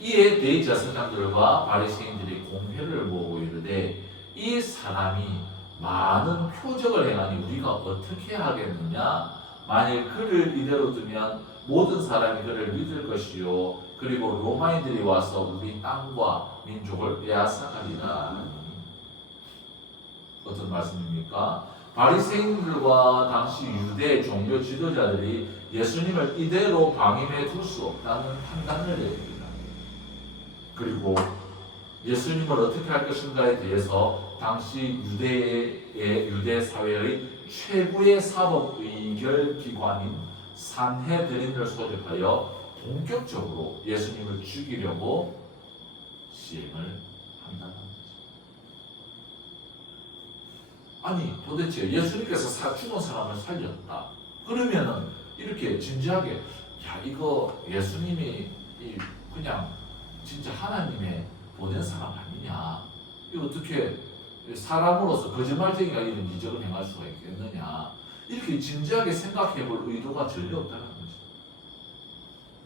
이에 대제사장들과 바리새인들이 공회를 모으고 이르되 이 사람이 많은 표적을 행하니 우리가 어떻게 하겠느냐? 만일 그를 이대로 두면 모든 사람이 그를 믿을 것이요 그리고 로마인들이 와서 우리 땅과 민족을 빼앗아가리라. 어떤 말씀입니까? 바리새인들과 당시 유대 종교 지도자들이 예수님을 이대로 방임해 둘 수 없다는 판단을 내립니다. 그리고 예수님을 어떻게 할 것인가에 대해서 당시 유대 사회의 최고의 사법 의결 기관인 산헤드린을 소집하여 본격적으로 예수님을 죽이려고 시행을 한다는 거죠. 아니 도대체 예수님께서 죽은 사람을 살렸다. 그러면은 이렇게 진지하게 이거 예수님이 그냥 진짜 하나님의 보낸 사람 아니냐? 이거 어떻게 사람으로서 거짓말쟁이가 이런 기적을 행할 수가 있겠느냐? 이렇게 진지하게 생각해 볼 의도가 전혀 없다는 거죠.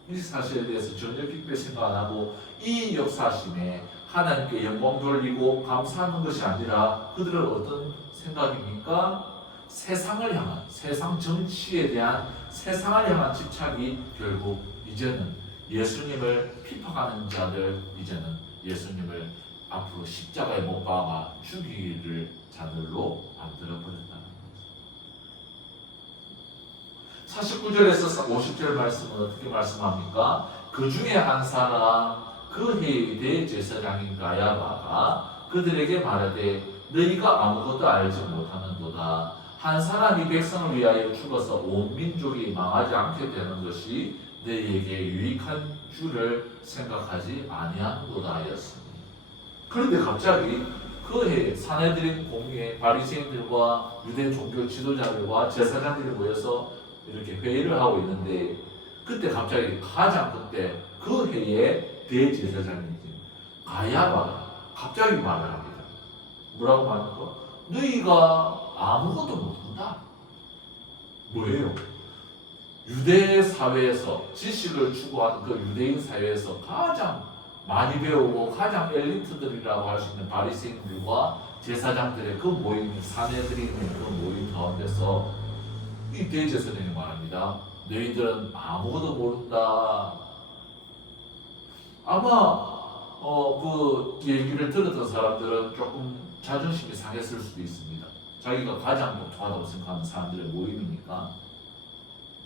이 사실에 대해서 전혀 깊게 생각 안 하고 이 역사심에 하나님께 영광 돌리고 감사하는 것이 아니라 그들은 어떤 생각입니까? 세상을 향한, 세상 정치에 대한 세상을 향한 집착이 결국 이제는 예수님을 핍박하는 자들, 이제는 예수님을 앞으로 십자가에 못 박아 죽이기를 자들로 만들어버렸다는 거죠. 49절에서 50절 말씀은 어떻게 말씀합니까? 그 중에 한 사람, 그 해의 대제사장인 가야바가 그들에게 말하되 너희가 아무것도 알지 못하는도다. 한 사람이 백성을 위하여 죽어서 온 민족이 망하지 않게 되는 것이 너희에게 유익한 줄을 생각하지 아니하는도다 하였으니. 그런데 갑자기 그 해 산헤드린 공회에 바리새인들과 유대 종교 지도자들과 제사장들이 모여서 이렇게 회의를 하고 있는데 그때 갑자기 그때 그 해에 대제사장이지 가야바가 갑자기 말을 합니다. 뭐라고 말합니까? 너희가 아무것도 모른다. 뭐예요? 유대 사회에서 지식을 추구하는 그 유대인 사회에서 가장 많이 배우고 가장 엘리트들이라고 할 수 있는 바리새인들과 제사장들의 그 모임, 산헤드린의 그 모임 가운데서 이 대제사장이 말합니다. 너희들은 아무것도 모른다. 아마 그 얘기를 들었던 사람들은 조금 자존심이 상했을 수도 있습니다. 자기가 가장 독특하다고 생각하는 사람들의 모임이니까.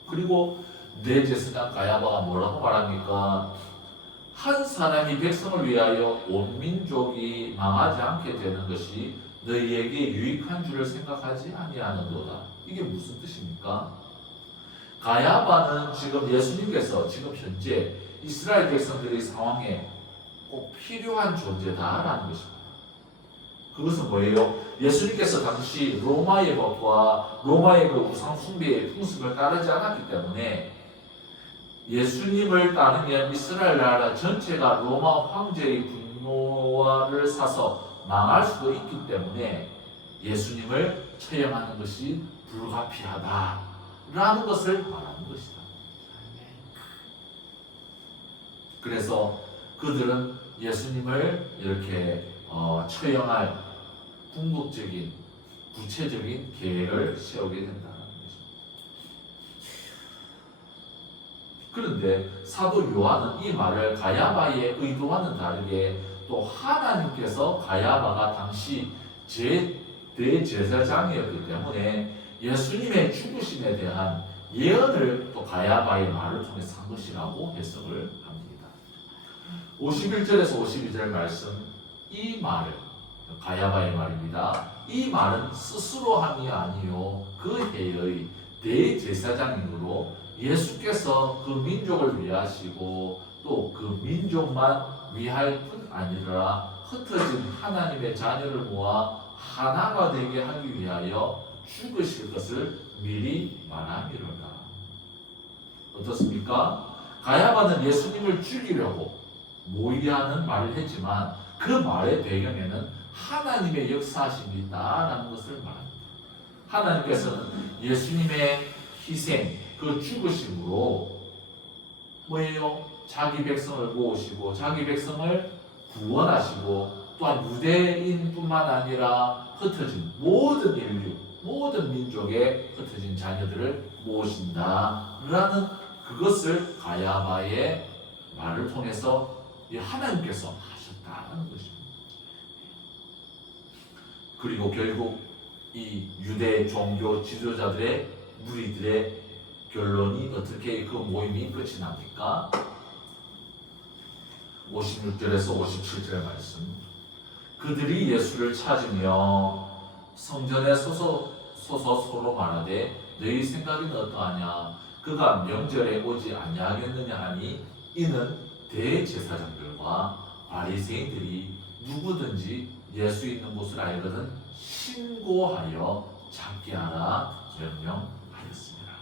그리고 대제사장 가야바가 뭐라고 말합니까? 한 사람이 백성을 위하여 온 민족이 망하지 않게 되는 것이 너희에게 유익한 줄을 생각하지 아니하는도다. 이게 무슨 뜻입니까? 가야바는 지금 예수님께서 지금 현재 이스라엘 백성들의 상황에 꼭 필요한 존재다라는 것입니다. 그것은 뭐예요? 예수님께서 당시 로마의 법과 로마의 그 우상 숭배의 풍습을 따르지 않았기 때문에 예수님을 따르면 이스라엘 나라 전체가 로마 황제의 분노를 사서 망할 수도 있기 때문에 예수님을 처형하는 것이 불가피하다라는 것을 말하는 것이다. 그래서 그들은 예수님을 이렇게 처형할 궁극적인 구체적인 계획을 세우게 된다는 것입니다. 그런데 사도 요한은 이 말을 가야바의 의도와는 다르게 또 하나님께서 가야바가 당시 대제사장이었기 때문에 예수님의 죽으심에 대한 예언을 또 가야바의 말을 통해서 한 것이라고 해석을 합니다. 51절에서 52절 말씀, 이 말을 가야바의 말입니다. 이 말은 스스로 함이 아니요 그 해의 대제사장이므로 예수께서 그 민족을 위하시고 또 그 민족만 위할 뿐 아니라 흩어진 하나님의 자녀를 모아 하나가 되게 하기 위하여 죽으실 것을 미리 말함이로다. 어떻습니까? 가야바는 예수님을 죽이려고 모의하는 말을 했지만 그 말의 배경에는 하나님의 역사하심이 있다라는 것을 말합니다. 하나님께서는 예수님의 희생, 그 죽으심으로 뭐예요? 자기 백성을 모으시고 자기 백성을 구원하시고 또한 유대인뿐만 아니라 흩어진 모든 인류, 모든 민족의 흩어진 자녀들을 모으신다라는 그것을 가야바의 말을 통해서 하나님께서 하셨다는 것입니다. 그리고 결국 이 유대 종교 지도자들의 무리들의 결론이 어떻게 그 모임이 끝이 납니까? 56절에서 57절 말씀. 그들이 예수를 찾으며 성전에 서서 서로 말하되 너희 생각은 어떠하냐? 그가 명절에 오지 아니하겠느냐 하니 이는 대제사장들과 바리새인들이 누구든지 예수 있는 곳을 알거든 신고하여 잡게 하라 명령하였습니다.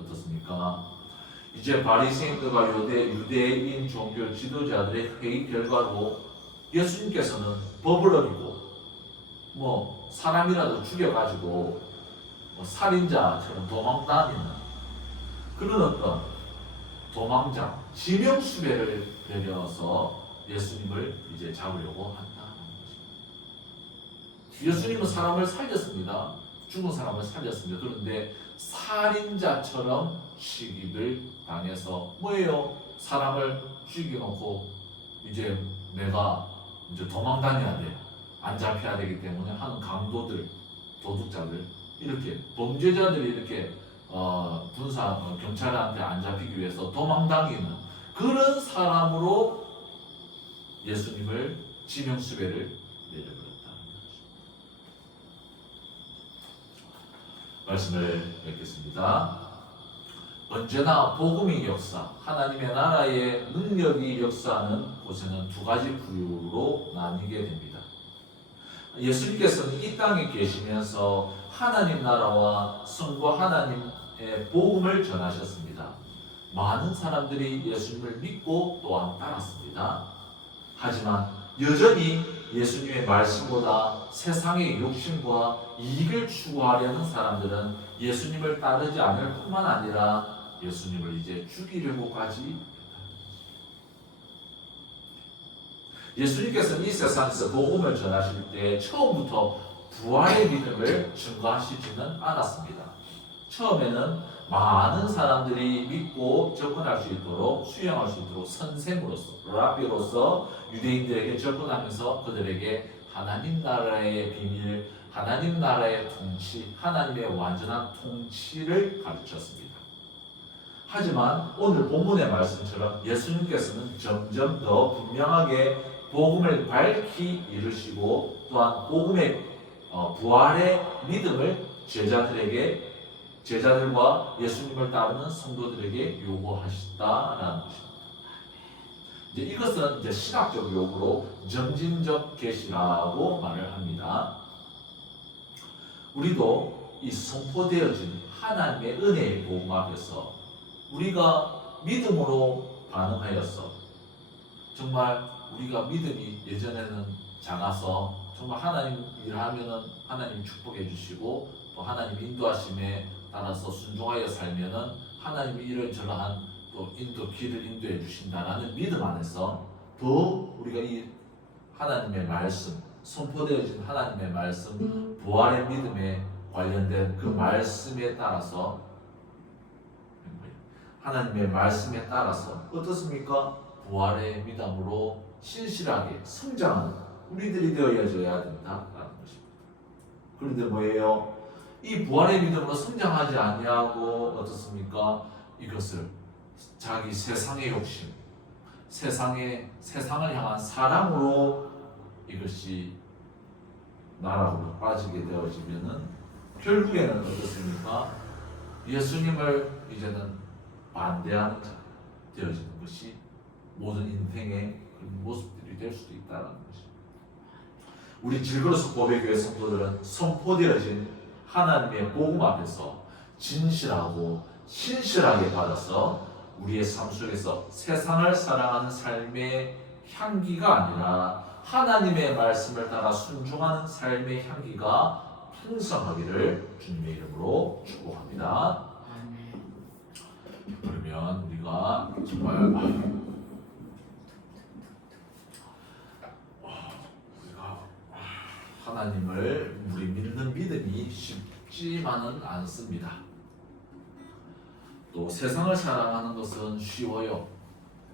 어떻습니까? 이제 바리새인들과 유대인 종교 지도자들의 회의 결과로 예수님께서는 법을 어기고 사람이라도 죽여가지고 살인자처럼 도망다니는 그런 어떤 도망자, 지명수배를 벌여서 예수님을 이제 잡으려고 한다는 것입니다. 예수님은 사람을 살렸습니다. 죽은 사람을 살렸습니다. 그런데 살인자처럼 취급을 당해서 뭐예요? 사람을 죽여놓고 이제 내가 이제 도망 다녀야 돼. 안 잡혀야 되기 때문에 하는 강도들, 도둑자들, 이렇게 범죄자들이 이렇게 경찰한테 안 잡히기 위해서 도망다니는 그런 사람으로 예수님을 지명수배를 내려버렸다. 말씀을 맺겠습니다. 언제나 복음의 역사, 하나님의 나라의 능력이 역사하는 곳에는 두 가지 부류로 나뉘게 됩니다. 예수님께서는 이 땅에 계시면서 하나님 나라와 성부 하나님의 복음을 전하셨습니다. 많은 사람들이 예수님을 믿고 또한 따랐습니다. 하지만 여전히 예수님의 말씀보다 세상의 욕심과 이익을 추구하려는 사람들은 예수님을 따르지 않을 뿐만 아니라 예수님을 이제 죽이려고까지. 예수님께서는 이 세상에서 복음을 전하실 때 처음부터 부활의 믿음을 증거하시지는 않았습니다. 처음에는 많은 사람들이 믿고 접근할 수 있도록, 수용할 수 있도록 선생으로서, 라비로서 유대인들에게 접근하면서 그들에게 하나님 나라의 비밀, 하나님 나라의 통치, 하나님의 완전한 통치를 가르쳤습니다. 하지만 오늘 본문의 말씀처럼 예수님께서는 점점 더 분명하게 복음을 밝히 이루시고 또한 복음의 부활의 믿음을 제자들과 예수님을 따르는 성도들에게 요구하셨다라는 것입니다. 이제 이것은 이제 신학적 용어로 점진적 계시라고 말을 합니다. 우리도 이 선포되어진 하나님의 은혜의 복음 앞에서 우리가 믿음으로 반응하였어. 정말 우리가 믿음이 예전에는 작아서 정말 하나님 일하면은 하나님 축복해 주시고 또 하나님 인도하심에 따라서 순종하여 살면은 하나님이 이런저런 또 길을 인도해 주신다라는 믿음 안에서 더 우리가 이 하나님의 말씀, 선포되어진 하나님의 말씀, 부활의 믿음에 관련된 그 말씀에 따라서 하나님의 말씀에 따라서 어떻습니까? 부활의 믿음으로 신실하게 성장하는 우리들이 되어져야 된다라는 것입니다. 그런데 뭐예요? 이 부활의 믿음으로 성장하지 아니하고 어떻습니까? 이것을 자기 세상의 욕심, 세상을 향한 사랑으로 이것이 나락으로 빠지게 되어지면은 결국에는 어떻습니까? 예수님을 이제는 반대하는 자 되어지는 것이 모든 인생의 그런 모습들이 될 수도 있다는 것입니다. 우리 질그러스 고백교회 성도들은 선포되어진 하나님의 복음 앞에서 진실하고 신실하게 받아서 우리의 삶 속에서 세상을 사랑하는 삶의 향기가 아니라 하나님의 말씀을 따라 순종하는 삶의 향기가 풍성하기를 주님의 이름으로 축복합니다. 그러면 우리가 정말 우리가 하나님을 우리 믿는 믿음이 쉽지만은 않습니다. 또 세상을 사랑하는 것은 쉬워요.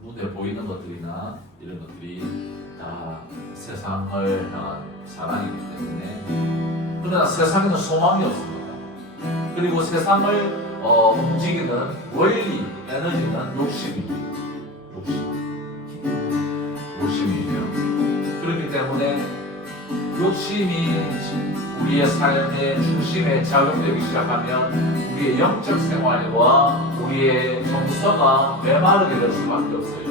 눈에 보이는 것들이나 이런 것들이 다 세상을 향한 사랑이기 때문에 그러나 세상에는 소망이 없습니다. 그리고 세상을 움직이는 원리, 에너지는 욕심이에요. 그렇기 때문에 욕심이 우리의 삶의 중심에 작용되기 시작하면 우리의 영적 생활과 우리의 정서가 메마르게 될 수밖에 없어요.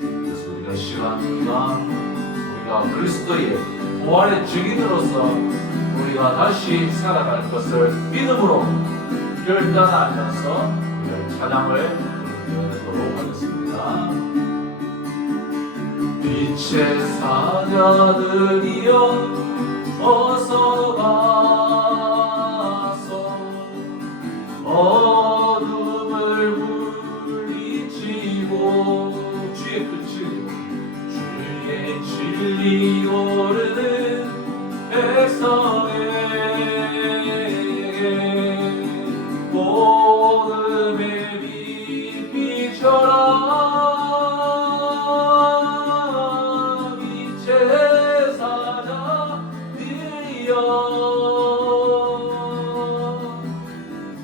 그래서 우리가 시간 우리가 그리스도의 부활의 증인으로서 우리가 다시 살아갈 것을 믿음으로 결단하면서 우리의 찬양을 드리도록 하겠습니다. 빛의 사자들이여 어서 가서 어둠을 물리치고 주의 진리 오르는 백성에게 복음의 빛 비춰라.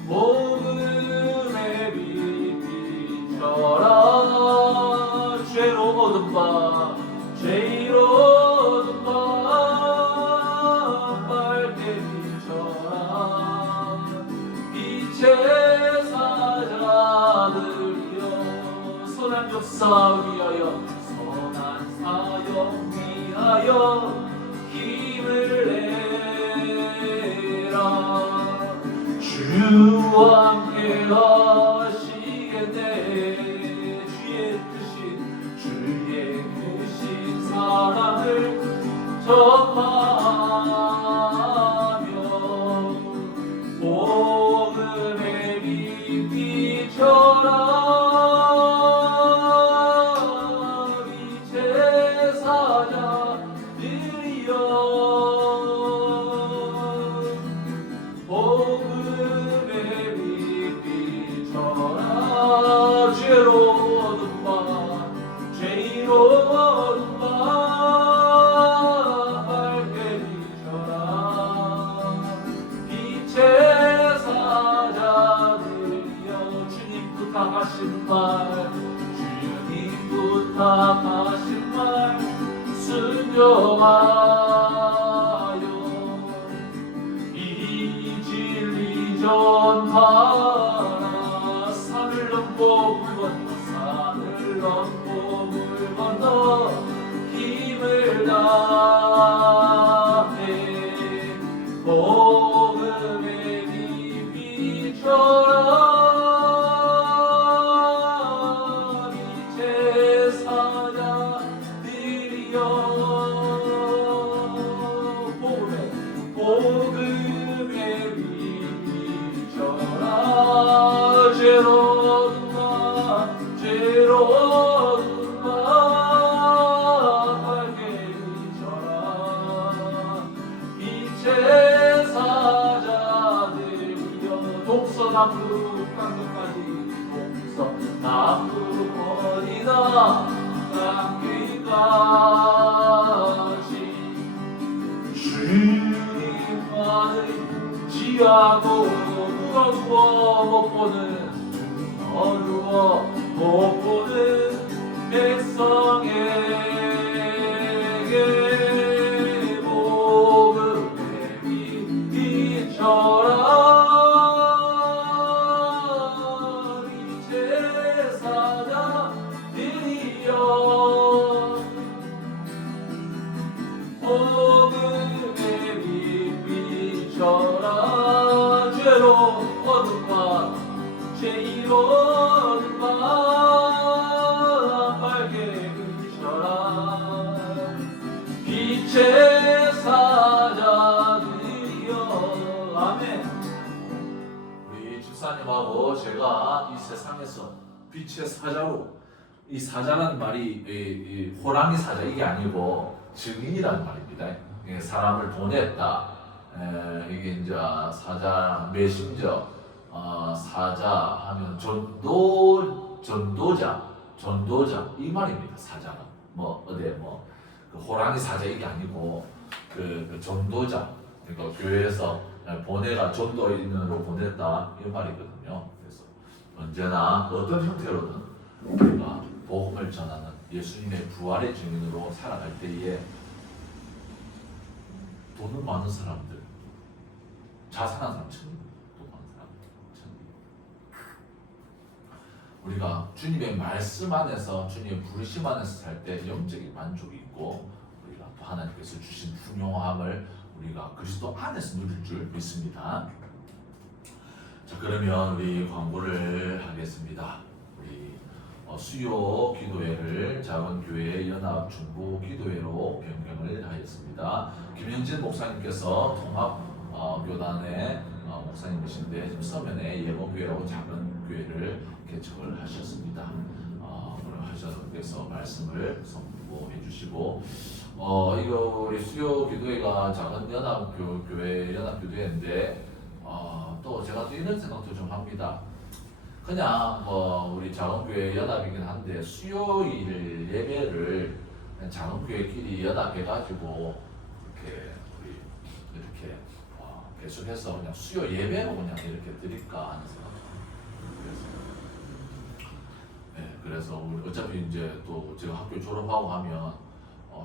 복음의 빛 비춰라. 죄로 얻은 바 밝게 비춰라. 빛의 사자들이여 선한 역사 위하여 선한 사역 위하여 힘을 내라. 주와 함께 하시겠네. 주의 크신 사랑을 전하며 복음의 빛 비춰라. 빛의 사자들이여 복음의 빛 비춰라. 죄로 얻은 바 밝게 비춰라. 빛의 사자들이여 주님 부탁하신 말 순종하여 이 진리 전하라. 산을 넘고 물 건너 힘을 다해 복음의 빛 비춰라. 빛의 사자들이여 동서남북 강동까지 동서남북 어디나 땅끝까지 주님만을 지하고 누워 못 보는 누워 못 보는 백성에게 복음의 빛이셔라 제사장들이여 복음의 빛 비춰라 죄로 얻은 바 죄로 얻은 바 밝게 비춰라 빛의 사자들이여 아멘. 우리 집사님하고 제가 이 세상에서 빛의 사자로 이 사자라는 말이 이 호랑이 사자 이게 아니고 증인이라는 말입니다. 이게 사람을 보냈다. 이게 이제 사자 메신저 사자 하면 전도자 이 말입니다. 사자는 뭐 어디 그 호랑이 사자 이게 아니고 그 전도자 그러니까 교회에서 보내가 전도인으로 보냈다 이 말이거든요. 그래서 언제나 어떤 형태로든 우리가 복음을 전하는 예수님의 부활의 증인으로 살아갈 때에 돈은 많은 사람들, 자산한 사람 천국, 돈 많은 사람 천국. 우리가 주님의 말씀 안에서 주님의 부르심 안에서 살 때 영적인 만족이 있고 우리가 또 하나님께서 주신 훌륭함을 우리가 그리스도 안에서 누릴 줄 믿습니다. 자 그러면 우리 광고를 하겠습니다. 우리 수요 기도회를 작은교회 연합 중부 기도회로 변경을 하였습니다. 김영진 목사님께서 통합교단의 목사님이신데 지금 서면에 예봉교회라고 작은 교회를 개척을 하셨습니다. 하셔서 말씀을 선포해 주시고 이거 우리 수요 기도회가 작은 연합교회 연합교회인데 또 제가 또 이런 생각도 좀 합니다. 그냥 우리 작은교회 연합이긴 한데 수요일 예배를 그냥 작은교회끼리 연합해가지고 이렇게 계속해서 그냥 수요 예배로 그냥 이렇게 드릴까 하는 생각. 그래서 우리 어차피 이제 또 제가 학교 졸업하고 하면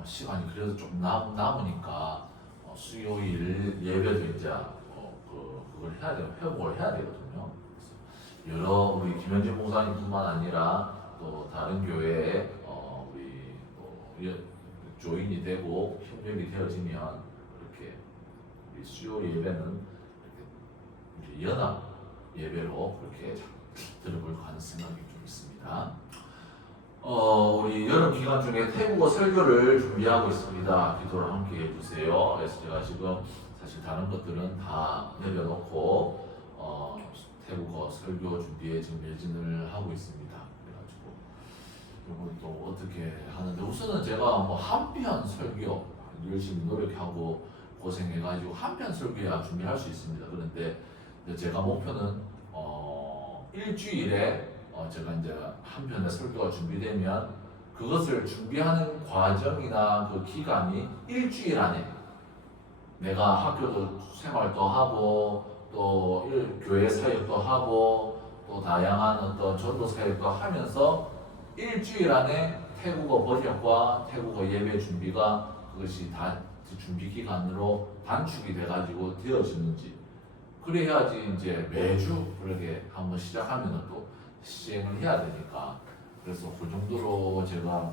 시간이 그래도 좀 남으니까 수요일 예배도 이제 그걸 해야 돼요. 회복을 해야 되거든요. 여러 우리 김현진 목사님뿐만 아니라 또 다른 교회에 우리 또 조인이 되고 협력이 되어지면 이렇게 우리 수요 예배는 이렇게 연합 예배로 그렇게 들어볼까 하는 생각이 좀 있습니다. 우리 여름 기간 중에 태국어 설교를 준비하고 있습니다. 기도를 함께 해주세요. 그래서 제가 지금 사실 다른 것들은 다 내려놓고 태국어 설교 준비에 지금 매진을 하고 있습니다. 그래가지고 이걸 또 어떻게 하는데 우선은 제가 한편 설교 열심히 노력하고 고생해가지고 한편 설교야 준비할 수 있습니다. 그런데 제가 목표는 일주일에 제가 이제 한 편의 설교가 준비되면 그것을 준비하는 과정이나 그 기간이 일주일 안에 내가 학교도 생활도 하고 또 교회 사역도 하고 또 다양한 어떤 전도 사역도 하면서 일주일 안에 태국어 번역과 태국어 예배 준비가 그것이 다 준비 기간으로 단축이 돼가지고 되어지는지 그래야지 이제 매주 그렇게 한번 시작하면 또 시행을 해야 되니까 그래서 그 정도로 제가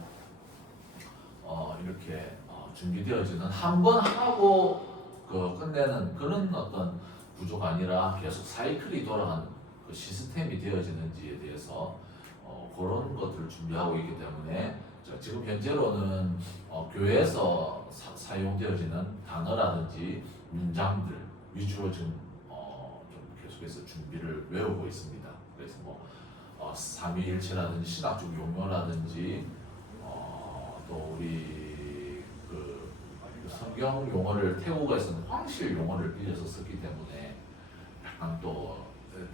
이렇게 준비되어지는 한 번 하고 끝내는 그런 어떤 구조가 아니라 계속 사이클이 돌아가는 그 시스템이 되어지는지에 대해서 그런 것들을 준비하고 있기 때문에 지금 현재로는 교회에서 사용되어지는 단어라든지 문장들 위주로 지금 좀 계속해서 준비를 외우고 있습니다. 그래서 삼위일체라든지 신학적 용어라든지 또 우리 그 성경 용어를 태국어에서는 황실 용어를 빌려서 썼기 때문에 약간 또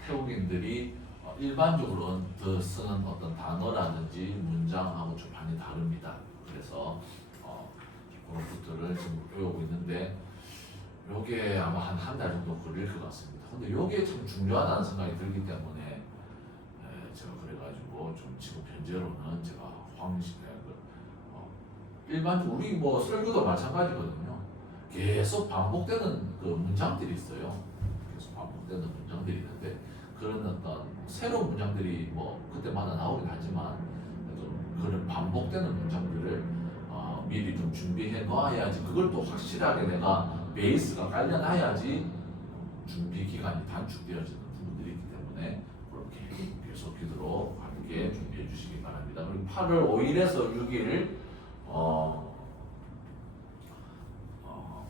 태국인들이 일반적으로 쓰는 어떤 단어라든지 문장하고 좀 많이 다릅니다. 그래서 그런 것들을 지금 배우고 있는데 요게 아마 한 달 정도 걸릴 것 같습니다. 근데 요게 참 중요하다는 생각이 들기 때문에 제가 그래가지고 좀 지금 현재로는 제가 일반적으로 우리 뭐 설교도 마찬가지거든요. 계속 반복되는 그 문장들이 있어요. 계속 반복되는 문장들이 있는데 그런 어떤 새로운 문장들이 뭐 그때마다 나오긴 하지만 그래도 그런 반복되는 문장들을 미리 좀 준비해 놔야지 그걸 또 확실하게 내가 베이스가 깔려놔야지 준비 기간이 단축되어지는 부분들이 있기 때문에 그렇게 계속되도록 함께 준비해 주시기 바랍니다. 그리고 8월 5일에서 6일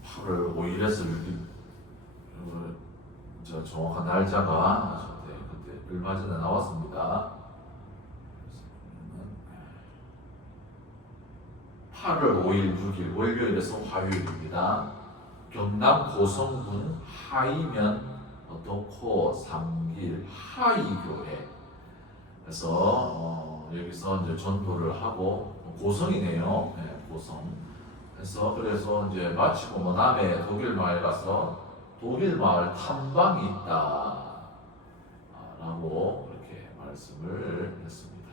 8월 5일에서 6일 저 정확한 날짜가 그때 얼마 전에 나왔습니다. 8월 5일, 6일 월요일에서 화요일입니다. 경남 고성군 하이면 도코 삼길 하이교회 그래서 여기서 이제 전도를 하고 고성이네요. 네, 고성. 그래서 이제 마치고 뭐 남해 독일 마을 가서 독일 마을 탐방이 있다라고 이렇게 말씀을 했습니다.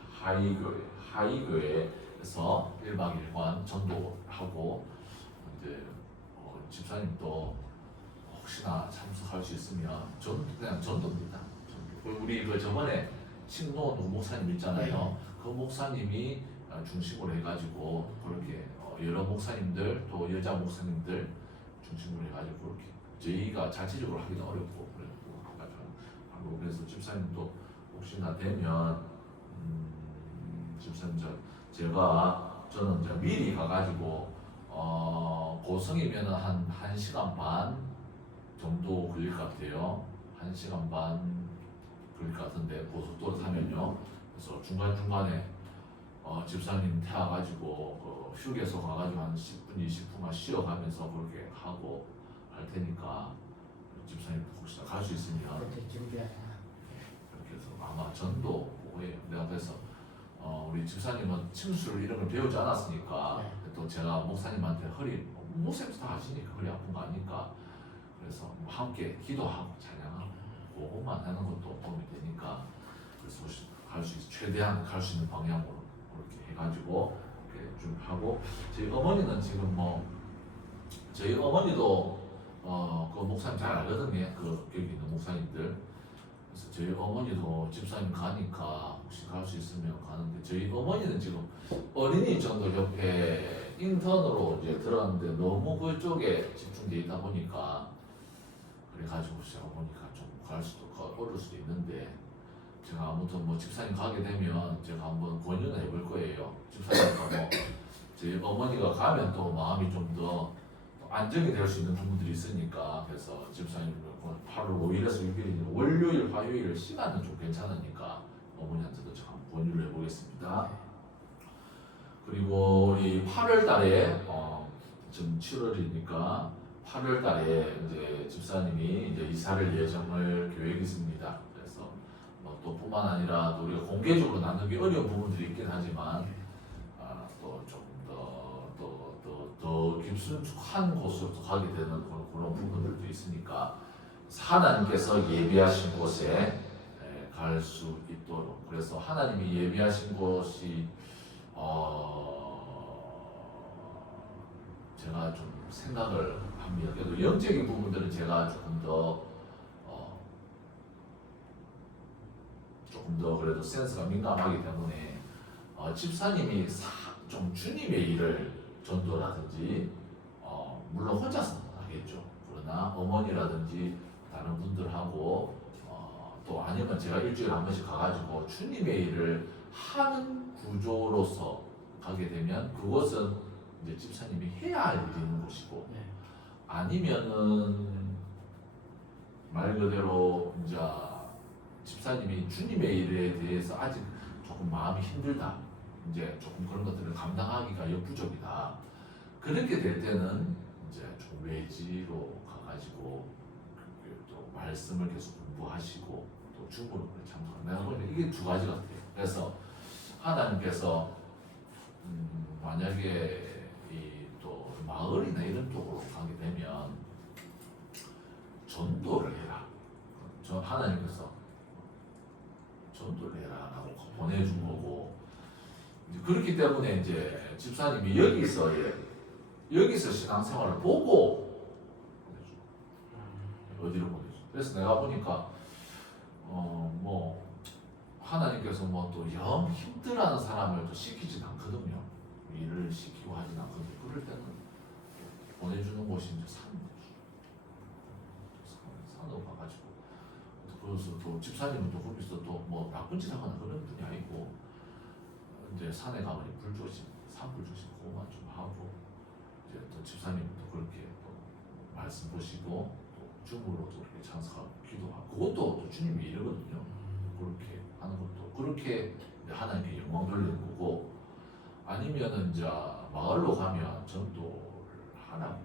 하이교회에서 1박 2일간 전도하고 이제 집사님도 혹시나 참석할 수 있으면 그냥 전도입니다. 우리 그 저번에 신노 목사님 있잖아요. 그 목사님이 중심으로 해가지고 그렇게 여러 목사님들 또 여자 목사님들 중심으로 해가지고 그렇게 저희가 자체적으로 하기도 어렵고 그래서 집사님도 혹시나 되면 집사님 저는 이제 미리 가가지고 고성이면은 한 1시간 반 정도 걸릴 것 같아요. 1시간 반 걸릴 것 같은데 고속도로 타면요. 그래서 중간중간에 집사님 태워가지고 휴게소 가가지고 한 10분, 20분만 쉬어가면서 그렇게 하고 할 테니까 집사님 혹시나 갈 수 있으면 그때 준비하자. 그렇게 해서 아마 전도 오해요. 내가 그래서 우리 집사님은 침술 이런 걸 배우지 않았으니까 또 제가 목사님한테 목사님도 다 아시니까 허리 아픈 거 아니까 그래서 뭐 함께 기도하고 찬양하고 그것만 하는 것도 도움이 되니까 그래서 최대한 갈 수 있는 방향으로 그렇게 해가지고 이렇게 준비하고 저희 어머니는 지금 저희 어머니도 그 목사님 잘 알거든요. 그 여기 있는 목사님들. 그래서 저희 어머니도 집사님 가니까 혹시 갈 수 있으면 가는데 저희 어머니는 지금 어린이 전도협회 인턴으로 이제 들어갔는데 너무 그쪽에 집중돼 있다 보니까 그래가지고 저희 어머니가 좀 갈 수도 어려울 수도 있는데 제가 아무튼 집사님 가게 되면 제가 한번 권유는 해볼 거예요. 집사님과 저희 어머니가 가면 또 마음이 좀 더 안정이 될 수 있는 부분들이 있으니까 그래서 집사님 8월 5일에서 6일이니 월요일, 화요일 시간은 좀 괜찮으니까 어머니한테도 제가 한번 권유를 해보겠습니다. 그리고 우리 8월 달에 지금 7월이니까 8월 달에 이제 집사님이 이제 이사를 예정을 계획이 있습니다. 그래서 또 뿐만 아니라 또 우리가 공개적으로 나누기 어려운 부분들이 있긴 하지만 또 조금 더 깊숙한 곳으로 또 가게 되는 그런 부분들도 있으니까 하나님께서 예비하신 곳에 갈 수 있도록 그래서 하나님이 예비하신 곳이 제가 좀 생각을 합니다. 그래도 영적인 부분들은 제가 조금 더 그래도 센스가 민감하기 때문에 집사님이 좀 주님의 일을 전도라든지 물론 혼자서 하겠죠. 그러나 어머니라든지 다른 분들하고 또 아니면 제가 일주일에 한 번씩 가가지고 주님의 일을 하는 구조로서 가게 되면 그것은 이제 집사님이 해야 할 일이 있는 곳이고 아니면은 말 그대로 이제 집사님이 주님의 일에 대해서 아직 조금 마음이 힘들다. 이제 조금 그런 것들을 감당하기가 역부족이다. 그렇게 될 때는 이제 좀 외지로 가가지고 또 말씀을 계속 공부하시고 또 또 죽음으로 참석하는. 내가 보니까 이게 두 가지 같아요. 그래서 하나님께서 만약에 이 또 마을이나 이런 쪽으로 가게 되면 전도를 해라. 저 하나님께서 전도를 해라라고 보내준 거고, 이제 그렇기 때문에 이제 집사님이 여기서 신앙생활을 보고 어디로 보내줘. 그래서 내가 보니까 뭐 하나님께서 뭐 또 영 힘들어하는 사람을 또 시키진 않거든요. 일을 시키고 하진 않거든요. 그럴 때는 보내주는 곳이 이제 산으로 가가지고, 그래서 또 집사님은 또 거기서 또 뭐 나쁜 짓 하거나 그런 분이 아니고, 이제 산에 가면 불조심, 산불조심 그거만 좀 하고, 이제 또 집사님도 그렇게 또 말씀 보시고 또 줌으로도 이렇게 참석하고 기도하고, 그것도 또 주님의 일이거든요. 그렇게 하는 것도 그렇게 하나님께 영광 돌리는 거고, 아니면은 이제 마을로 가면 전도를 하라고.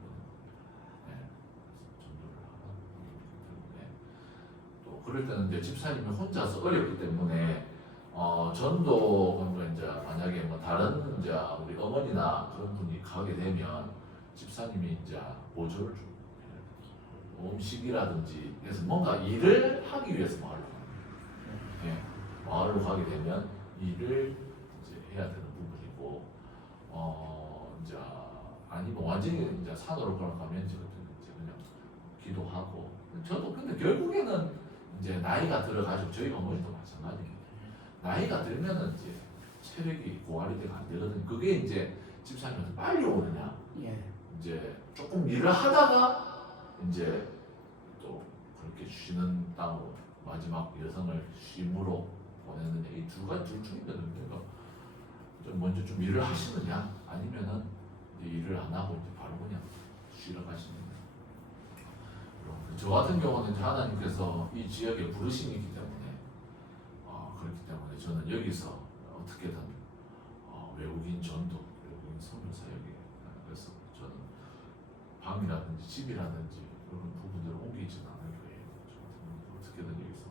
네. 전도를 하기 때문에 또 그럴 때는 이제 집사님이 혼자서 어렵기 때문에 전도 그러면 이제 만약에 뭐 다른 이제 우리 어머니나 그런 분이 가게 되면 집사님이 이제 보조를 좀 해야 돼요. 음식이라든지 그래서 뭔가 일을 하기 위해서 마을로 가는 거예요. 네. 마을로 가게 되면 일을 이제 해야 되는 부분이고, 이제 아니면 완전히 이제 산으로 가면 이제 그냥 기도하고. 저도 근데 결국에는 이제 나이가 들어가지고 저희 어머니도 마찬가지입니다. 나이가 들면은 이제 체력이 고갈이 되면 안 되거든요. 그게 이제 집사님한테 빨리 오느냐, 예. 이제 조금 일을 하다가 이제 또 그렇게 쉬는 땅으로 마지막 여성을 쉼으로 보내느냐, 이 두 가지 둘 중이거든요. 그러니까 좀 먼저 좀 일을 하시느냐, 아니면은 이제 일을 안 하고 이제 바로 그냥 쉬러 가시느냐. 저 같은 경우는 이제 하나님께서 이 지역에 부르심이 있기 때문에 그렇기 때문에 저는 여기서 어떻게든 외국인 전도, 외국인 선교 사역에, 그래서 저는 방이라든지 집이라든지 이런 부분들을 옮기지는 않을 거예요. 어떻게든 여기서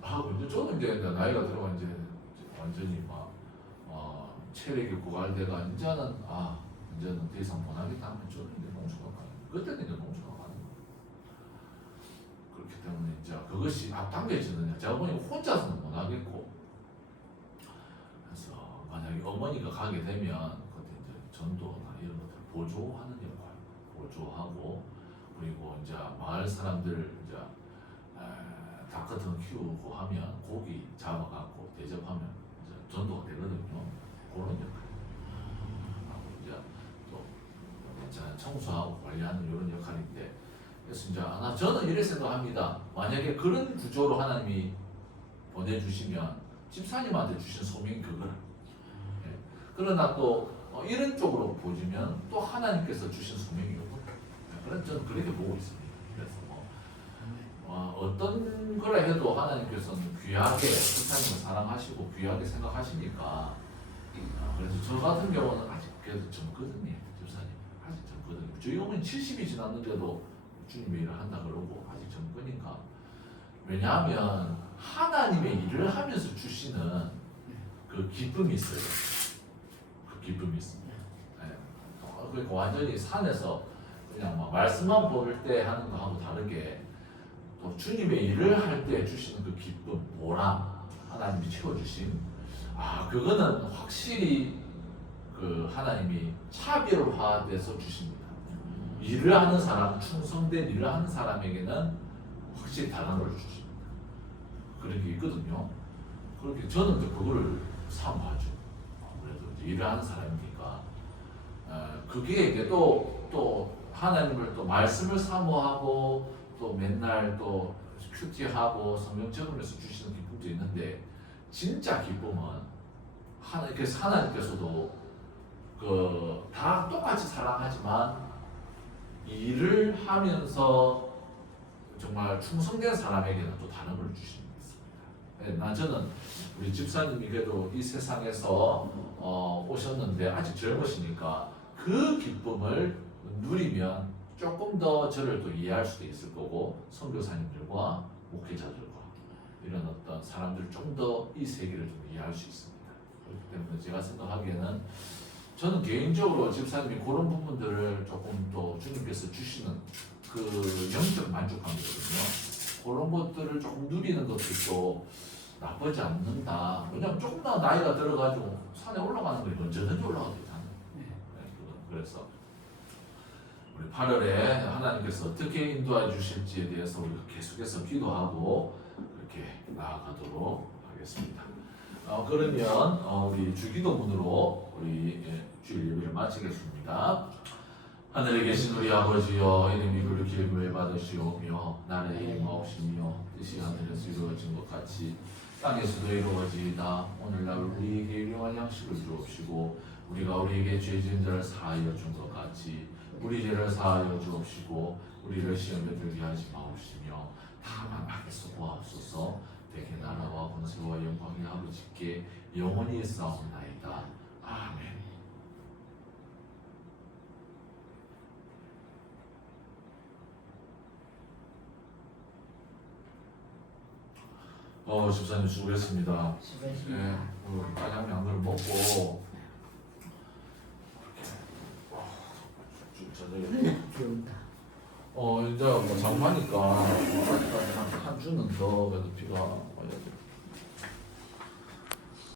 하고, 이제 저는 이제 나이가 들어가 이제 완전히 막 체력이 고갈돼가 이제는 이제는 더 이상 못 하겠다 하면 저는 이제 농촌으로 가요. 그때는 이제 농촌으로 가는 거예요. 그렇기 때문에 이제 그것이 앞당겨지느냐, 제가 보니 혼자서는 못 하겠고, 그래서 만약에 어머니가 가게 되면 그때 이제 전도나 이런 것들 보조하는 역할, 보조하고, 그리고 이제 마을 사람들 이제 닭 같은 거 키우고 하면 고기 잡아갖고 대접하면 이제 전도가 되거든요. 그런 역할. 하고 이제 또 괜찮은 청소하고 관리하는 이런 역할인데, 그래서 이제 저는 이렇게 생각합니다. 만약에 그런 구조로 하나님이 보내주시면 집사님한테 주신 소명이 그거라. 예. 그러나 또 이런 쪽으로 보시면 또 하나님께서 주신 소명이 이거라. 예. 그래서 저는 그렇게 보고 있습니다. 그래서 어떤 거라 해도 하나님께서는 귀하게 집사님을 사랑하시고 귀하게 생각하시니까, 그래서 저 같은 경우는 아직 그래도 젊거든요. 집사님 아직 젊거든요. 저희 어머니 70이 지났는데도 주님의 일을 한다 그러고 아직 젊으니까. 왜냐하면 하나님의 일을 하면서 주시는 그 기쁨이 있어요. 그 기쁨이 있습니다. 네. 그러니까 완전히 산에서 그냥 막 말씀만 볼 때 하는 거하고 다르게 또 주님의 일을 할 때 주시는 그 기쁨, 보람, 하나님이 채워주심, 그거는 확실히 그 하나님이 차별화돼서 주십니다. 일을 하는 사람, 충성된 일을 하는 사람에게는 확실히 다른 걸 주십니다. 그런 게 있거든요. 그렇게 저는 이제 그걸 사모하죠. 아무래도 이제 일을 하는 사람이니까. 그게 이제 또 하나님을 또 말씀을 사모하고 또 맨날 또 큐티하고 성경 적으면서 주시는 기쁨도 있는데, 진짜 기쁨은 하나님께서도 다 똑같이 사랑하지만 일을 하면서 정말 충성된 사람에게는 또 다른 걸 주시는 게 있습니다. 저는 우리 집사님이 그래도 이 세상에서 오셨는데 아직 젊으시니까 그 기쁨을 누리면 조금 더 저를 또 이해할 수도 있을 거고, 선교사님들과 목회자들과 이런 어떤 사람들 좀 더 이 세계를 좀 이해할 수 있습니다. 그렇기 때문에 제가 생각하기에는 저는 개인적으로 집사님이 그런 부분들을 조금 더 주님께서 주시는 그 영적 만족감이거든요. 그런 것들을 조금 누리는 것도 나쁘지 않는다. 왜냐면 조금 더 나이가 들어가지고 산에 올라가는 게 언제든지 올라가도 되잖아요. 네. 그래서 우리 8월에 하나님께서 어떻게 인도해 주실지에 대해서 우리가 계속해서 기도하고 그렇게 나아가도록 하겠습니다. 그러면 우리 주기도문으로 우리 주일 예배를 마치겠습니다. 하늘에 계신 우리 아버지여, 이름이 그렇게 교회 받으시오며 나라의 임하옵시며 뜻이 하늘에서 이루어진 것 같이 땅에서도 이루어지이다. 오늘날 우리에게 일용할 양식을 주옵시고 우리가 우리에게 죄진 자를 사하여 준 것 같이 우리 죄를 사하여 주옵시고 우리를 시험에 들게 하지 마옵시며 다만 악에서 구하옵소서. 대개 나라와 권세와 영광이 아버지께 영원히 싸움나이다. 아멘. 집사님 수고했습니다. 수고했습니다. 네, 오늘 짜장면 한 그릇 먹고 이렇게 좋다. 이제 뭐 장마니까 아직까지 한 주는 더 그래도 비가